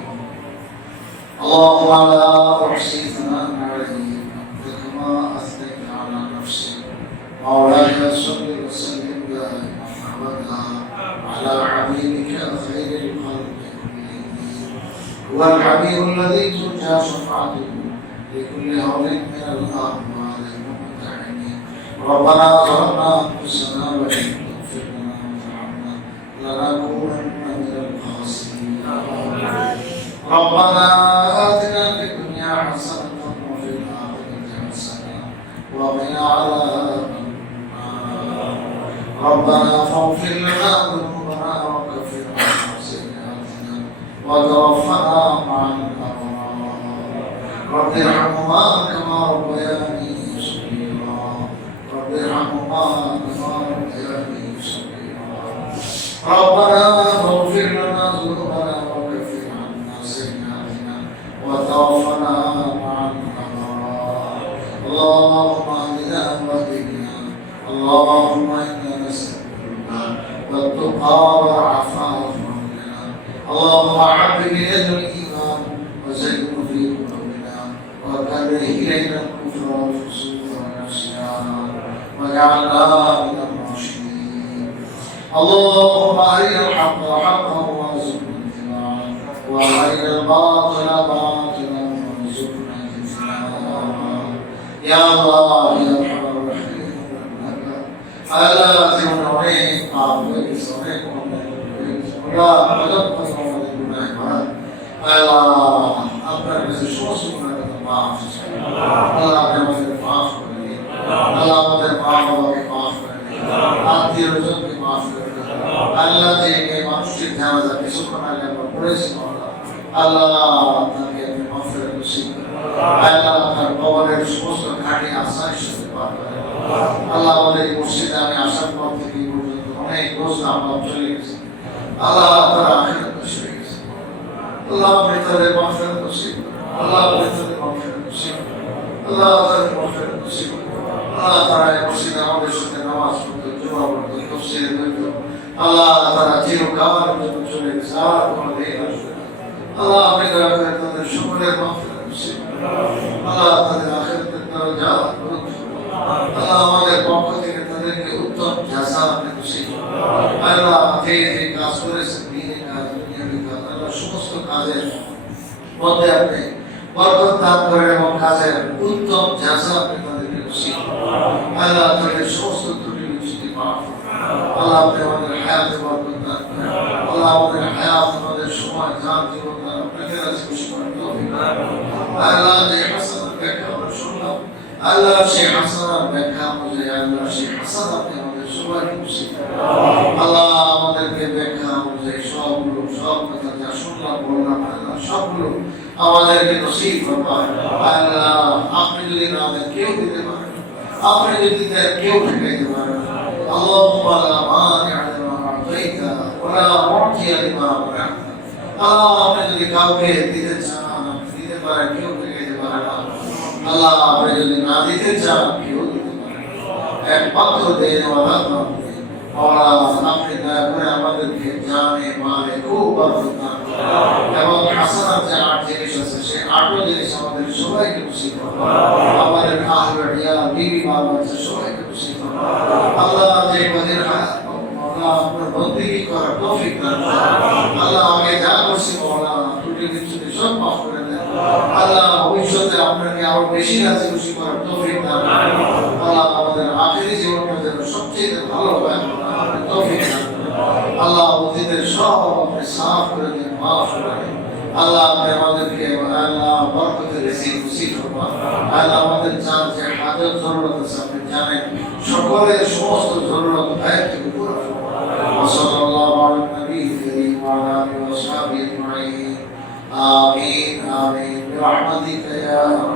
اللهم لا أحصي ثناء عليك كما أثنيت على نفسك. مولاي صل وسلم دائما أبدا على حبيبك خير الخلق كلهم. هو الحبيب الذي ترجى شفاعته لكل هول من الأهوال المقتحمين. ربنا ظلمنا أنفسنا وإن تغفر لنا وترحمنا لنكونن من الخاسرين. ربنا آتنا في الدنيا حسنة وفي الآخرة حسنة وقنا عذاب النار. ربنا فاغفر لنا ذنوبنا وكفر عنا سيئاتنا وتوفنا مع الأبرار. رب ارحمهما كما ربياني صغيرا. رب ارحمهما كما ربياني صغيرا. ربنا فاغفر لنا ذنوبنا وكفر عنا سيئاتنا وتوفنا مع الأبرار. اللهم اهدنا واهدنا. اللهم إنا نسألك الهدى والتقى والعفاف والغنى. اللهم حبب إلينا الإيمان وزينه في قلوبنا وكره إلينا الكفر والفسوق والعصيان واجعلنا من الراشدين. اللهم أرنا الحق حقا وارزقنا اتباعه وأرنا الباطل باطلا وارزقنا اجتنابه. يا الله يا أرحم الراحمين আল্লাহ জীবনে অনেক পাপ হয়ে গেছে, অনেক আপনার কাছে সমস্ত মাফ। আল্লাহ আপনি আমাদের মাফ করে দিন। আল্লাহ আমাদের মা বাবাকে মাফ করে দিন, আত্মীয় স্বজনকে মাফ করে দিন। আল্লাহ যে মানুষের ঝামেলা কিছুক্ষণ আগে আমরা পড়েছি, আল্লাহ আপনাকে আপনি মাফ করে খুশি। আল্লাহ আপনার কবরের সমস্ত ঘাটি আসার সাথে পার করে। আল্লাহ আমাদের মসজিদে আমি আসার পর থেকে পর্যন্ত অনেক রোজ আমরা চলে গেছি। আল্লাহ আপনার আখিরাত খুশি হয়ে গেছে। আল্লাহ আপনি তাদের মাফেরাত খুশি। আল্লাহ আপনি তাদের মাফেরাত খুশি। আল্লাহ তাদের মাফেরাত খুশি। আল্লাহ তারা এই মসজিদে আমাদের সাথে নামাজ পড়তো, জুমা পড়তো, তাফসীর পড়তো। আল্লাহ তারা চিরকাল পর্যন্ত চলে গেছে, আর কোনো দিন আসবে না। আল্লাহ আপনি দয়া করে তাদের সকলের মাফেরাত খুশি। আল্লাহ তাদের আখিরাতের দরজা করুন। আল্লাহ আমাদের পক্ষ থেকে তাদেরকে উত্তম জাযা আপনি নসিব করুন। আল্লাহ যে যে কাজ করেছেন, দ্বীনের কাজ, দুনিয়াবি কাজ, আল্লাহ সমস্ত কাজের মধ্যে আপনি বরকত দান করেন এবং কাজের উত্তম জাযা আপনি তাদেরকে নসিব করুন। আল্লাহ তাদের সমস্ত ত্রুটি বিচ্যুতি মাফ করুন। আল্লাহ আপনি আমাদের হায়াতে বরকত দান করেন। আল্লাহ আমাদের হায়াত, আমাদের সময়, জান, জীবন আপনাকে রাজি খুশি করেন তৌফিক দান করুন। আল্লাহ যে হাসানাত ব্যাখ্যা আমরা শুনলাম, আল্লাহ সেই হাসানাত ব্যাখ্যা অনুযায়ী আল্লাহ সেই হাসানাত আপনি আমাদের সবাইকে নসিব করুন। আল্লাহ আমাদেরকে ব্যাখ্যা অনুযায়ী সব কথা যা শুনলাম বললাম, আল্লাহ সবগুলো আমাদেরকে নসিব করুন। আল্লাহ আপনি যদি না দেন কেউ দিতে পারেন, আপনি যদি দেন কেউ ঠেকাইতে পারেন। আল্লাহুম্মা লা মানি'a লিমা আ'তাইতা ওয়া লা মু'তিয়া লিমা মানা'তা। আল্লাহ আপনি যদি কাউকে দিতে চান, আপনি দিতে পারেন, কেউ ঠেকাইতে পারে না। আল্লাহ আপনি যদি না দিতে চান, কেউ দিতে পারে না। একমাত্র দেনওয়ালা আপনি। আপনি দয়া করে আমাদেরকে জানে মালে খুব বরকত দান করুন এবং হাসানাত যে 8 জিনিস আছে সেই 8ও জিনিস আমাদের সবাইকে নসিব করুন। আমাদের আহলে রিয়া বিবি মা বাচ্চা সবাইকে নসিব করুন। আল্লাহ যে কদিন হায়াত মাওলা আপনার বন্দেগী করার তৌফিক দান করুন। আল্লাহ আগে যা করছি মাওলা ত্রুটি বিচ্যুতি সব মাফ করে দেন। আল্লাহ ভবিষ্যতে আপনাকে আরো বেশি রাজি খুশি করার তৌফিক দান করুন। আল্লাহ আমাদের আখিরি জীবনটা যেন সবচেয়ে ভালো হয় তৌফিক দান করুন। আল্লাহ অতীতের সব আপনি সাফ করে দেন, মাফ করে দেন। আল্লাহ আপনি আমাদেরকে আল্লাহ বরকতের রিজিক নসিব করুন। আল্লাহ আমাদের যার যে হাজার জরুরত আছে আপনি জানেন, সকলের সমস্ত জরুরত ভাইয়ের থেকে পুরো করুন। সাল্লাল্লাহু আলা নবিয়্যিল কারীম ওয়া আলা আলিহি ওয়া সাহবিহি আজমাইন। আমিন আমিন বিরহমাতিকা ইয়া আরহাম